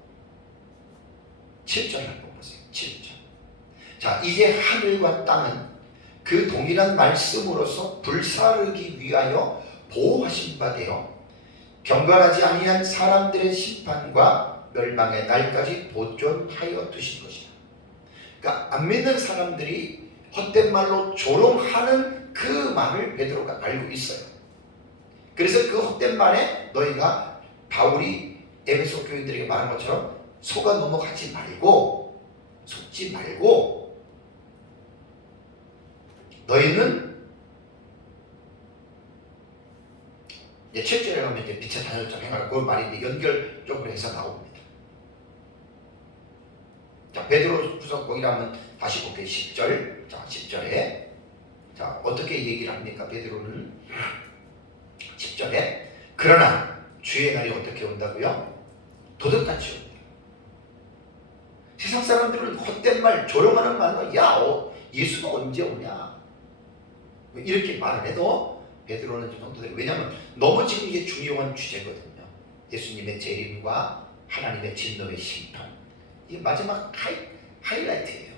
7절 한번 보세요. 7절. 자, 이제 하늘과 땅은 그 동일한 말씀으로서 불사르기 위하여 보호하신 바 되어 경건하지 아니한 사람들의 심판과 멸망의 날까지 보존하여 두신 것이다. 그러니까 안 믿는 사람들이 헛된 말로 조롱하는 그 말을 베드로가 알고 있어요. 그래서 그 헛된 말에 너희가 바울이 에베소 교인들에게 말한 것처럼 속아 넘어가지 말고, 속지 말고, 너희는 이제 7절에 가면 이제 빛의 다혈장 행하라, 그 말이 이제 연결적으로 해서 나옵니다. 자, 베드로후서 거기라면 다시 볼게요. 10절. 자, 10절에 자, 어떻게 얘기를 합니까? 베드로는 10절에 그러나 주의 날이 어떻게 온다고요? 도둑같이 온다. 세상 사람들은 헛된 말, 조롱하는 말로 예수가 언제 오냐 이렇게 말을 해도 베드로는 좀 성도들, 왜냐하면 너무 지금 이게 중요한 주제거든요. 예수님의 재림과 하나님의 진노의 심판, 이게 마지막 하이라이트예요.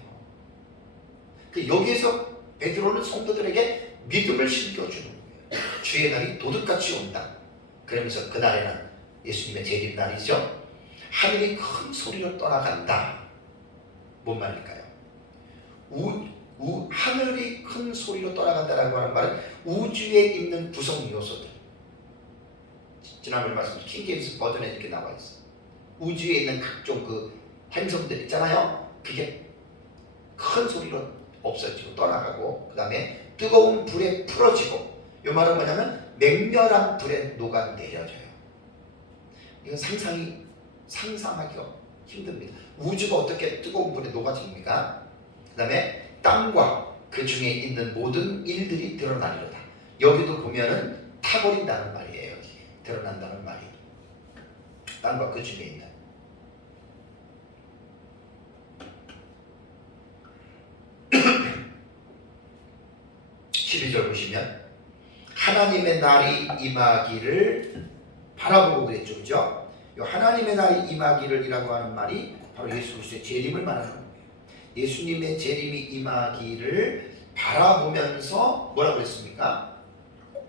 여기에서 베드로는 성도들에게 믿음을 심겨주는 거예요. 주의 날이 도둑같이 온다. 그러면서 그날에는 예수님의 재림 날이죠. 하늘이 큰 소리로 떠나간다. 뭔 말일까요? 하늘이 큰 소리로 떠나간다라고 하는 말은 우주에 있는 구성 요소들. 지난번에 말씀드린 킹제임스 버전에 이렇게 나와 있어요. 우주에 있는 각종 그 행성들 있잖아요. 그게 큰 소리로 없어지고 떠나가고, 그 다음에 뜨거운 불에 풀어지고, 이 말은 뭐냐면 맹렬한 불에 녹아내려져요. 이건 상상하기가 힘듭니다. 우주가 어떻게 뜨거운 불에 녹아집니까? 그 다음에 땅과 그 중에 있는 모든 일들이 드러나리로다. 여기도 보면은 타버린다는 말이에요. 여기 드러난다는 말이 땅과 그 중에 있는 12절 보시면 하나님의 날이 임하기를 바라보고 그랬죠. 그죠? 하나님의 날이 임하기를 이라고 하는 말이 바로 예수 그리스도의 재림을 말하는 거예요. 예수님의 재림이 임하기를 바라보면서 뭐라고 그랬습니까?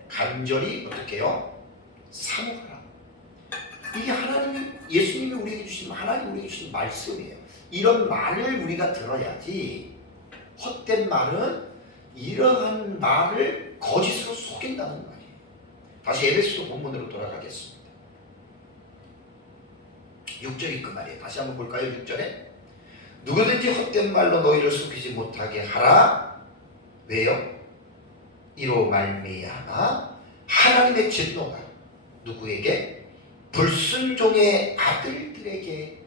간절히 어떻게 해요? 사모하라. 이게 예수님이 우리에게 주신, 하나님이 우리에게 주신 말씀이에요. 이런 말을 우리가 들어야지. 헛된 말은 이러한 말을 거짓으로 속인다는 말이에요. 다시 에베소서 본문으로 돌아가겠습니다. 6절이 그 말이에요. 다시 한번 볼까요? 6절에 누구든지 헛된 말로 너희를 속이지 못하게 하라. 왜요? 이로 말미암아 하나님의 진노가 누구에게? 불순종의 아들들에게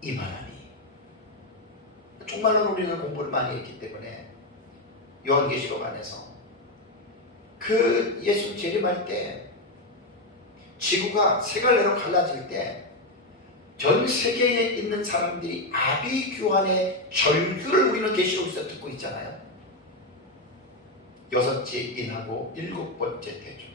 임하나니. 정말로 우리는 공부를 많이 했기 때문에 요한계시록 안에서 그 예수 재림할 때 지구가 세 갈래로 갈라질 때 전 세계에 있는 사람들이 아비규환의 절규를 우리는 계시록에서 듣고 있잖아요. 6째 인하고 7번째 대조.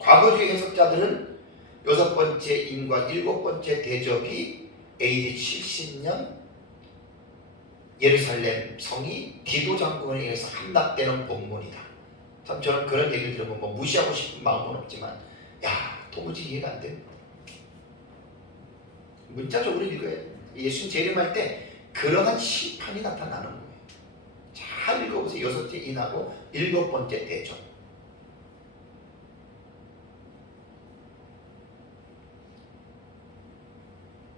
과거주의 해석자들은 6번째 인과 7번째 대접이 AD 70년 예루살렘 성이 디도 장군에 의해서 함락되는 본문이다. 참 저는 그런 얘기를 들으면 무시하고 싶은 마음은 없지만 도무지 이해가 안 됩니다. 문자적으로 읽어야 예수님 재림할 때 그러한 심판이 나타나는 거예요. 잘 읽어보세요. 6째 인하고 7번째 대접.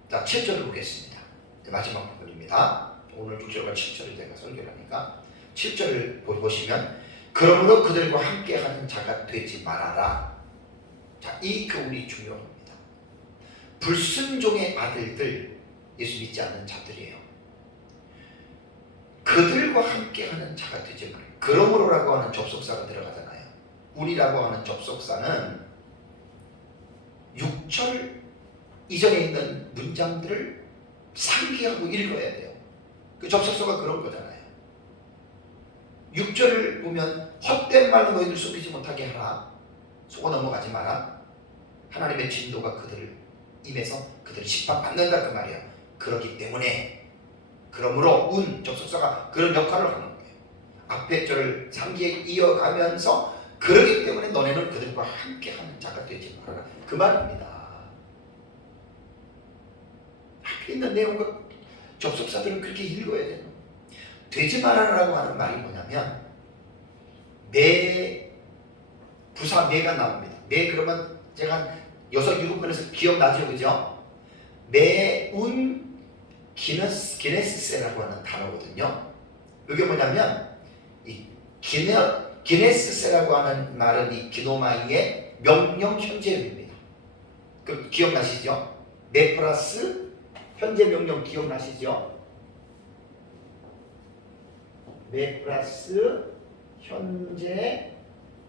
자, 7절을 보겠습니다. 마지막 부분입니다. 오늘 6절과 7절을 제가 설교를 하니까 7절을 보시면 그러므로 그들과 함께하는 자가 되지 말아라. 자, 이 교훈이 중요합니다. 불순종의 아들들, 예수 믿지 않는 자들이에요. 그들과 함께하는 자가 되지 말고 그러므로라고 하는 접속사가 들어가잖아요. 우리라고 하는 접속사는 6절 이전에 있는 문장들을 상기하고 읽어야 돼요. 그 접속사가 그런 거잖아요. 6절을 보면 헛된 말로 너희들 속이지 못하게 하라. 속아 넘어가지 마라. 하나님의 진노가 그들을 임해서 그들을 심판받는다 그 말이야. 그렇기 때문에 그러므로 접속사가 그런 역할을 하는 거예요. 앞에 절을 상기에 이어가면서 그러기 때문에 너네는 그들과 함께하는 자가 되지 말아라 그 말입니다. 앞에 있는 내용과 접속사들은 그렇게 읽어야 돼요. 되지 말아라라고 하는 말이 뭐냐면 부사 매가 나옵니다. 매 그러면 제가 한 6, 7번에서 기억나죠? 그죠? 매운 기네스세라고 하는 단어거든요. 이게 뭐냐면 이 기네스세라고 하는 말은 이 기노마이의 명령 현재입니다. 그 기억나시죠? 매 플러스 현재 명령 기억나시죠? 매 플러스 현재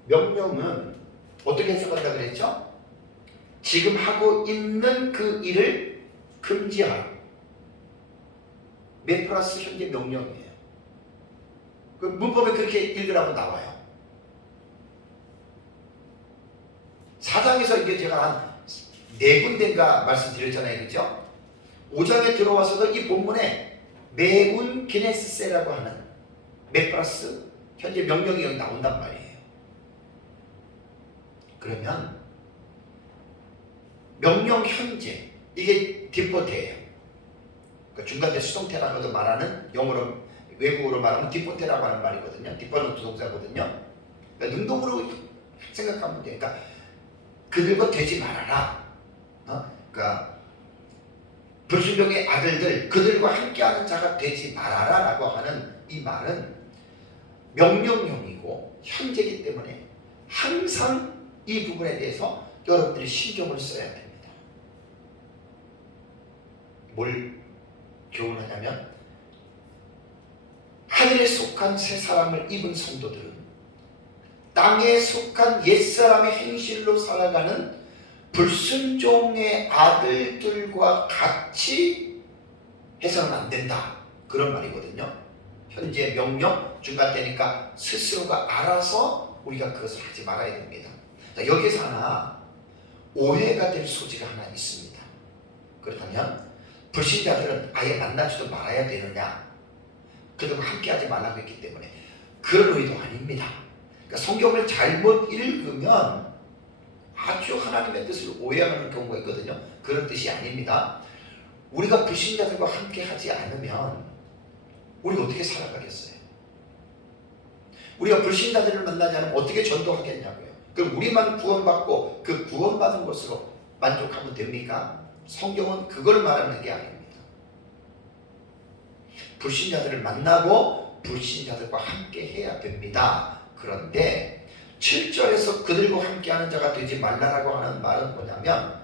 명령은 어떻게 해석한다 그랬죠? 지금 하고 있는 그 일을 금지하라. 매 플러스 현재 명령이에요. 그 문법에 그렇게 읽으라고 나와요. 4장에서 이게 제가 한 4군데인가 말씀드렸잖아요. 그죠? 5장에 들어와서도 이 본문에 매운 기네스세라고 하는 매 플러스 현재 명령이 여기 나온단 말이에요. 그러면 명령 현재 이게 디포테예요. 그러니까 중간에 수동태라고도 말하는 영어로 외국어로 말하면 디포테라고 하는 말이거든요. 디포는 부동사거든요. 그러니까 능동으로 생각하면 돼요. 그러니까 그들과 되지 말아라. 그러니까 불순종의 아들들 그들과 함께하는 자가 되지 말아라라고 하는 이 말은 명령형이고 현재이기 때문에 항상 이 부분에 대해서 여러분들이 신경을 써야 됩니다. 뭘 교훈하냐면 하늘에 속한 새 사람을 입은 성도들은 땅에 속한 옛사람의 행실로 살아가는 불순종의 아들들과 같이 해서는 안 된다. 그런 말이거든요. 현재 명령 중간되니까 스스로가 알아서 우리가 그것을 하지 말아야 됩니다. 자, 여기서 하나 오해가 될 소지가 하나 있습니다. 그렇다면 불신자들은 아예 만나지도 말아야 되느냐? 그들과 함께하지 말라고 했기 때문에 그런 의도 아닙니다. 그러니까 성경을 잘못 읽으면 아주 하나님의 뜻을 오해하는 경우가 있거든요. 그런 뜻이 아닙니다. 우리가 불신자들과 함께하지 않으면 우리가 어떻게 살아가겠어요? 우리가 불신자들을 만나지 않으면 어떻게 전도하겠냐고요. 그럼 우리만 구원받고 그 구원받은 것으로 만족하면 됩니까? 성경은 그걸 말하는 게 아닙니다. 불신자들을 만나고 불신자들과 함께 해야 됩니다. 그런데 7절에서 그들과 함께하는 자가 되지 말라라고 하는 말은 뭐냐면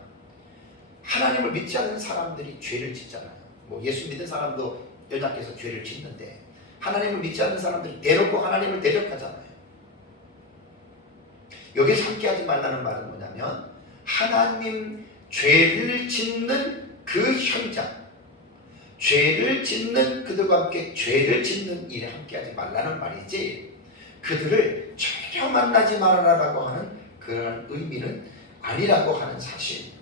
하나님을 믿지 않는 사람들이 죄를 짓잖아요. 뭐 예수 믿는 사람도 연약해서 죄를 짓는데 하나님을 믿지 않는 사람들이 대놓고 하나님을 대적하잖아요. 여기서 함께하지 말라는 말은 뭐냐면 하나님 죄를 짓는 그 현장, 죄를 짓는 그들과 함께 죄를 짓는 일에 함께하지 말라는 말이지 그들을 전혀 만나지 말아라라고 하는 그런 의미는 아니라고 하는 사실.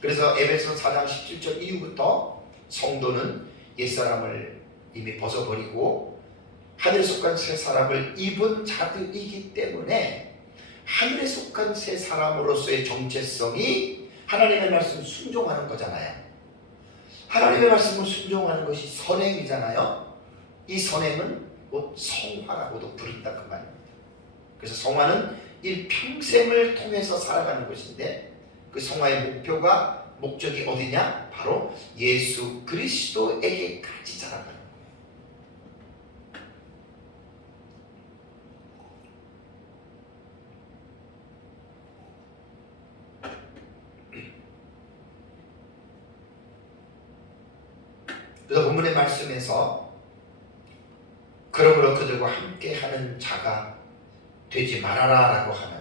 그래서 에베소 4장 17절 이후부터 성도는 옛사람을 이미 벗어버리고 하늘에 속한 새 사람을 입은 자들이기 때문에 하늘에 속한 새 사람으로서의 정체성이 하나님의 말씀 순종하는 거잖아요. 하나님의 말씀을 순종하는 것이 선행이잖아요. 이 선행은 곧 성화라고도 부른다 그 말입니다. 그래서 성화는 일평생을 통해서 살아가는 것인데 그 성화의 목적이 어디냐? 바로 예수 그리스도에게까지 자라가는 거예요. 그래서 본문의 말씀에서 그러므로 너로 그들과 함께하는 자가 되지 말아라 라고 하는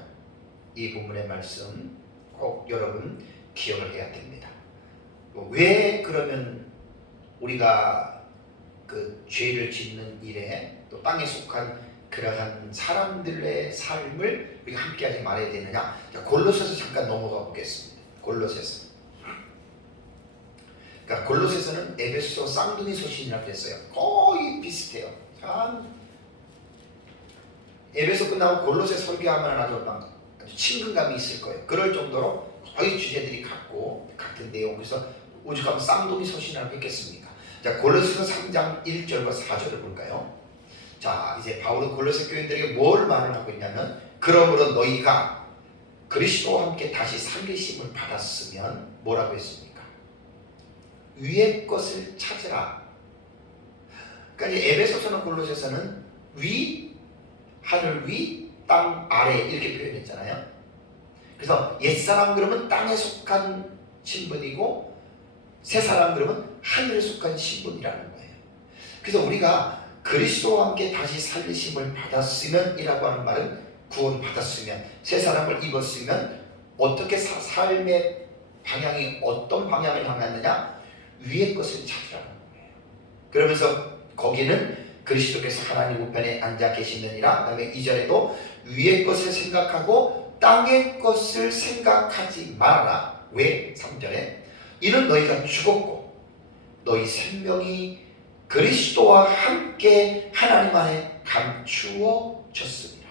이 본문의 말씀 꼭 여러분 기억을 해야 됩니다. 왜 그러면 우리가 그 죄를 짓는 일에 또 땅에 속한 그러한 사람들의 삶을 우리가 함께하지 말아야 되느냐? 골로새서 잠깐 넘어가 보겠습니다. 골로새서. 그러니까 골로새서는 에베소 쌍둥이 소신이라고 했어요. 거의 비슷해요. 참 에베소 끝나고 골로새 설교하면 아주 친근감이 있을 거예요. 그럴 정도로 거의 주제들이 같은 내용. 그래서 오죽하면 쌍둥이 소신이라고 했겠습니까? 자, 골로새서 3장 1절과 4절을 볼까요? 자, 이제 바울은 골로새 교인들에게 뭘 말을 하고 있냐면, 그러므로 너희가 그리스도와 함께 다시 살리심을 받았으면 뭐라고 했습니까? 위의 것을 찾으라. 그러니까 이제 에베소서나 골로새서는 위, 하늘 위, 땅 아래 이렇게 표현했잖아요. 그래서 옛사람 그러면 땅에 속한 신분이고 새사람 그러면 하늘에 속한 신분이라는 거예요. 그래서 우리가 그리스도와 함께 다시 살리심을 받았으면 이라고 하는 말은 구원 받았으면, 새사람을 입었으면 어떻게 삶의 방향이 어떤 방향을 향하느냐? 위의 것을 찾으라는 거예요. 그러면서 거기는 그리스도께서 하나님 우편에 앉아 계시느니라. 그 다음에 2절에도 위의 것을 생각하고 땅의 것을 생각하지 말아라. 왜? 3절에 이는 너희가 죽었고 너희 생명이 그리스도와 함께 하나님 안에 감추어졌습니다.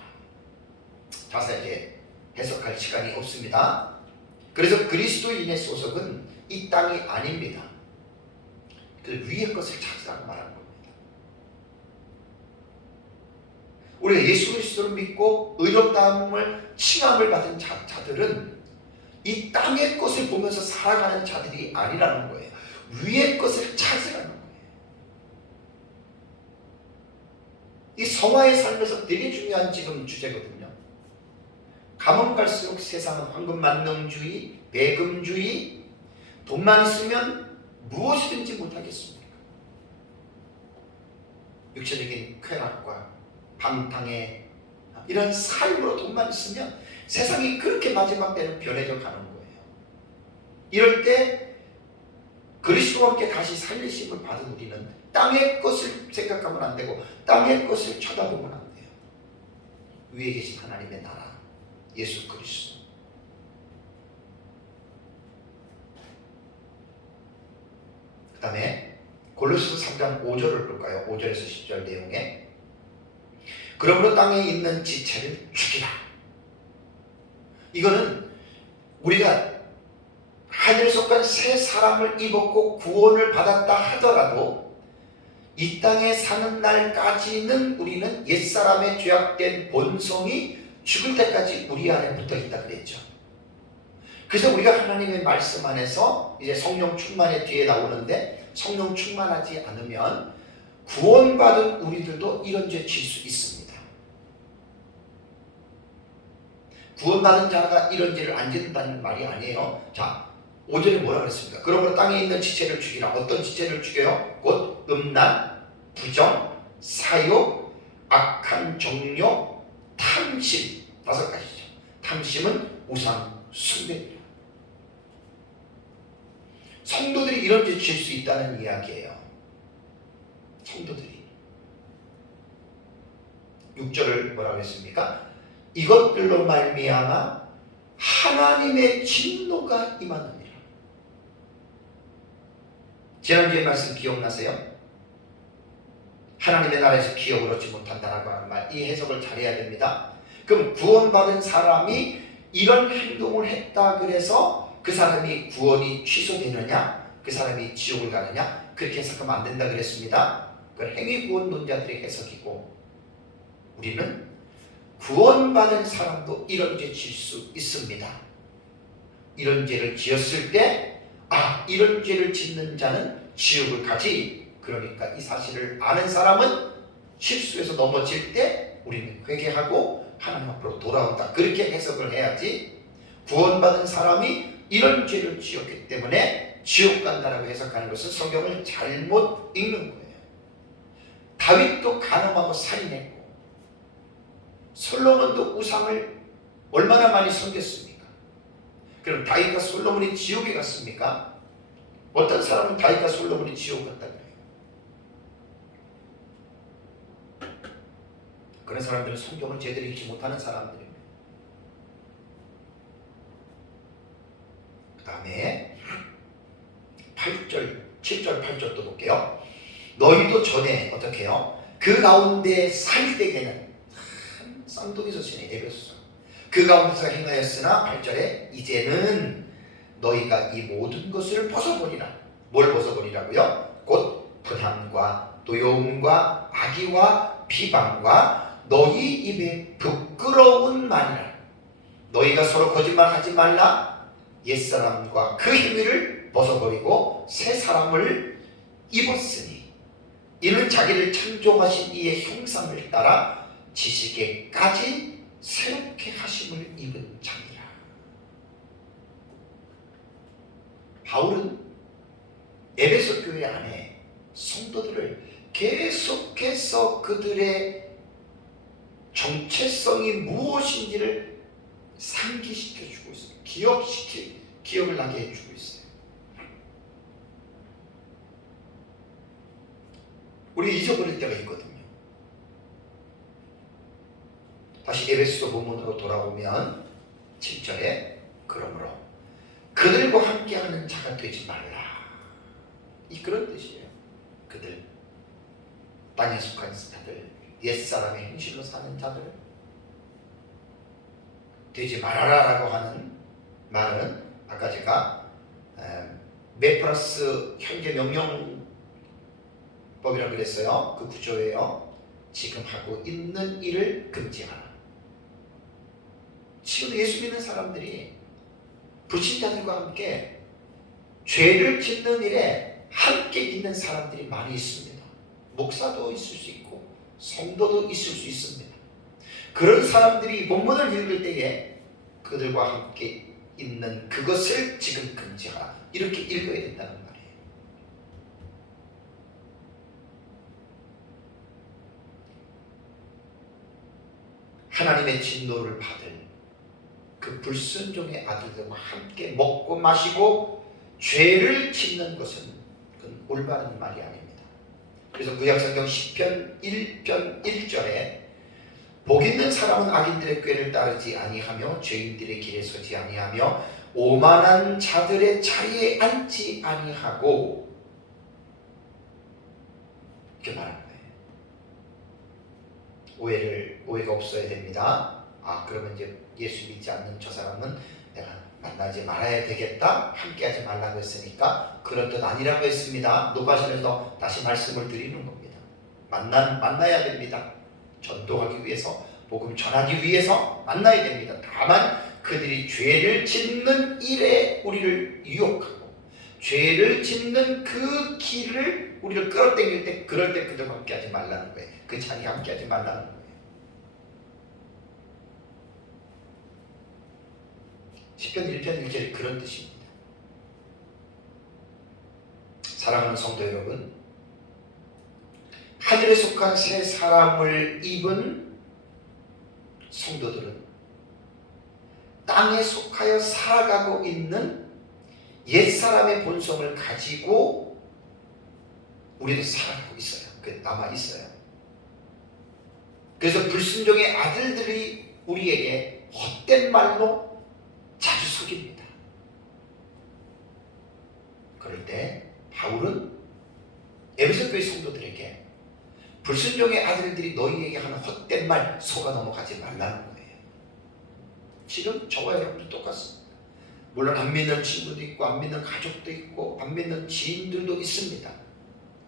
자세하게 해석할 시간이 없습니다. 그래서 그리스도인의 소속은 이 땅이 아닙니다. 그 위의 것을 찾으라고 말하는 겁니다. 우리가 예수 그리스도를 믿고 의롭다함을 칭함을 받은 자들은 이 땅의 것을 보면서 살아가는 자들이 아니라는 거예요. 위의 것을 찾으라는 거예요. 이 성화의 삶에서 되게 중요한 지금 주제거든요. 가면 갈수록 세상은 황금 만능주의, 배금주의, 돈만 있으면 무엇이든지 못하겠습니까? 육체적인 쾌락과 방탕의 이런 삶으로 돈만 있으면 세상이 그렇게 마지막 때는 변해져 가는 거예요. 이럴 때 그리스도와 함께 다시 살리심을 받은 우리는 땅의 것을 생각하면 안 되고 땅의 것을 쳐다보면 안 돼요. 위에 계신 하나님의 나라, 예수 그리스도. 그 다음에 골로새서 3장 5절을 볼까요? 5절에서 10절 내용에 그러므로 땅에 있는 지체를 죽이라. 이거는 우리가 하늘에 속한 새 사람을 입었고 구원을 받았다 하더라도 이 땅에 사는 날까지는 우리는 옛사람의 죄악된 본성이 죽을 때까지 우리 안에 붙어있다 그랬죠. 그래서 우리가 하나님의 말씀 안에서 이제 성령 충만의 뒤에 나오는데 성령 충만하지 않으면 구원받은 우리들도 이런 죄 질 수 있습니다. 구원받은 자가 이런 죄를 안 짓는다는 말이 아니에요. 자, 5절에 뭐라 그랬습니까? 그러므로 땅에 있는 지체를 죽이라. 어떤 지체를 죽여요? 곧 음란, 부정, 사욕, 악한 정욕, 탐심. 5가지죠. 탐심은 우상 숭배입니다. 성도들이 이런 죄 질 수 있다는 이야기예요. 성도들이. 6절을 뭐라고 했습니까? 이것들로 말미암아 하나님의 진노가 임하느니라. 지난주에 말씀 기억나세요? 하나님의 나라에서 기업을 얻지 못한다라고 하는 말, 이 해석을 잘해야 됩니다. 그럼 구원받은 사람이 이런 행동을 했다 그래서 그 사람이 구원이 취소되느냐? 그 사람이 지옥을 가느냐? 그렇게 해석하면 안 된다 그랬습니다. 그건 행위구원론자들의 해석이고, 우리는 구원받은 사람도 이런 죄 질 수 있습니다. 이런 죄를 지었을 때 이런 죄를 짓는 자는 지옥을 가지. 그러니까 이 사실을 아는 사람은 실수해서 넘어질 때 우리는 회개하고 하나님 앞으로 돌아온다. 그렇게 해석을 해야지 구원받은 사람이 이런 죄를 지었기 때문에 지옥 간다라고 해석하는 것은 성경을 잘못 읽는 거예요. 다윗도 간음하고 살인했고 솔로몬도 우상을 얼마나 많이 섬겼습니까? 그럼 다윗과 솔로몬이 지옥에 갔습니까? 어떤 사람은 다윗과 솔로몬이 지옥 갔다 그래요. 그런 사람들은 성경을 제대로 읽지 못하는 사람들입니다. 그 다음에 8절, 7절, 8절도 볼게요. 너희도 전에 어떻게 해요? 그 가운데 살때에는 쌍둥이 서신의 에베소서 그 가운데서 행하였으나 8절에 이제는 너희가 이 모든 것을 벗어버리라. 뭘 벗어버리라고요? 곧 분함과 노여움과 악의와 비방과 너희 입에 부끄러운 말이라. 너희가 서로 거짓말하지 말라. 옛사람과 그 행위를 벗어버리고 새 사람을 입었으니 이는 자기를 창조하신 이의 형상을 따라 지식에까지 새롭게 하심을 입은 자니라. 바울은 에베소 교회 안에 성도들을 계속해서 그들의 정체성이 무엇인지를 상기시켜주고 있어요. 기억을 나게 해주고 있어요. 우리 잊어버릴 때가 있거든요. 다시 에베소 본문으로 돌아오면 7절에 그러므로 그들과 함께하는 자가 되지 말라. 이 그런 뜻이에요. 그들 땅에 속한 자들, 옛사람의 행실로 사는 자들 되지 말아라라고 하는 말은 아까 제가 메플러스 현재 명령법이라고 그랬어요. 그 구조예요. 지금 하고 있는 일을 금지하라. 지금 예수 믿는 사람들이 불신자들과 함께 죄를 짓는 일에 함께 있는 사람들이 많이 있습니다. 목사도 있을 수 있고 성도도 있을 수 있습니다. 그런 사람들이 본문을 읽을 때에 그들과 함께 있는 그것을 지금 금지하라. 이렇게 읽어야 된다는 말이에요. 하나님의 진노를 받을 그 불순종의 아들들과 함께 먹고 마시고 죄를 짓는 것은 그건 올바른 말이 아닙니다. 그래서 구약성경 10편 1편 1절에 복 있는 사람은 악인들의 꾀를 따르지 아니하며 죄인들의 길에 서지 아니하며 오만한 자들의 자리에 앉지 아니하고 이렇게 말하는 거예요. 오해가 없어야 됩니다. 그러면 이제 예수 믿지 않는 저 사람은 내가 만나지 말아야 되겠다, 함께하지 말라고 했으니까 그런 뜻 아니라고 했습니다. 녹아시면서 다시 말씀을 드리는 겁니다. 만나야 됩니다. 전도하기 위해서, 복음 전하기 위해서 만나야 됩니다. 다만 그들이 죄를 짓는 일에 우리를 유혹하고 죄를 짓는 그 길을 우리를 끌어당길 때, 그럴 때 그들과 함께하지 말라는 거예요. 그 자리에 함께하지 말라는 거예요. 10편 1편 1절이 그런 뜻입니다. 사랑하는 성도 여러분, 하늘에 속한 새 사람을 입은 성도들은 땅에 속하여 살아가고 있는 옛사람의 본성을 가지고 우리도 살아가고 있어요. 남아 있어요. 그래서 불순종의 아들들이 우리에게 헛된 말로 자주 속입니다. 그럴 때 바울은 에베소 교회 성도들에게 불순종의 아들들이 너희에게 하는 헛된 말 속아 넘어가지 말라는 거예요. 지금 저와 여러분도 똑같습니다. 물론 안 믿는 친구도 있고 안 믿는 가족도 있고 안 믿는 지인들도 있습니다.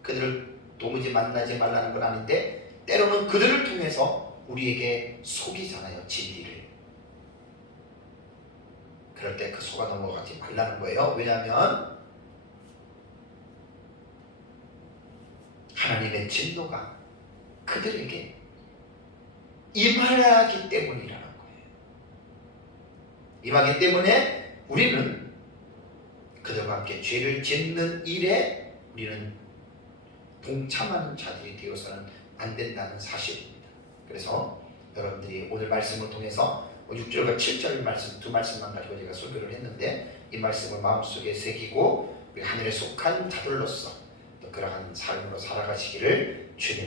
그들을 도무지 만나지 말라는 건 아닌데 때로는 그들을 통해서 우리에게 속이잖아요. 진리를. 그럴 때 그 속아 넘어가지 말라는 거예요. 왜냐하면 하나님의 진노가 그들에게 임하기 때문이라는 거예요. 임하기 때문에 우리는 그들과 함께 죄를 짓는 일에 우리는 동참하는 자들이 되어서는 안 된다는 사실입니다. 그래서 여러분들이 오늘 말씀을 통해서 6절과 7절 말씀 두 말씀만 가지고 제가 소개를 했는데 이 말씀을 마음속에 새기고 우리 하늘에 속한 자들로서 또 그러한 삶으로 살아가시기를 주님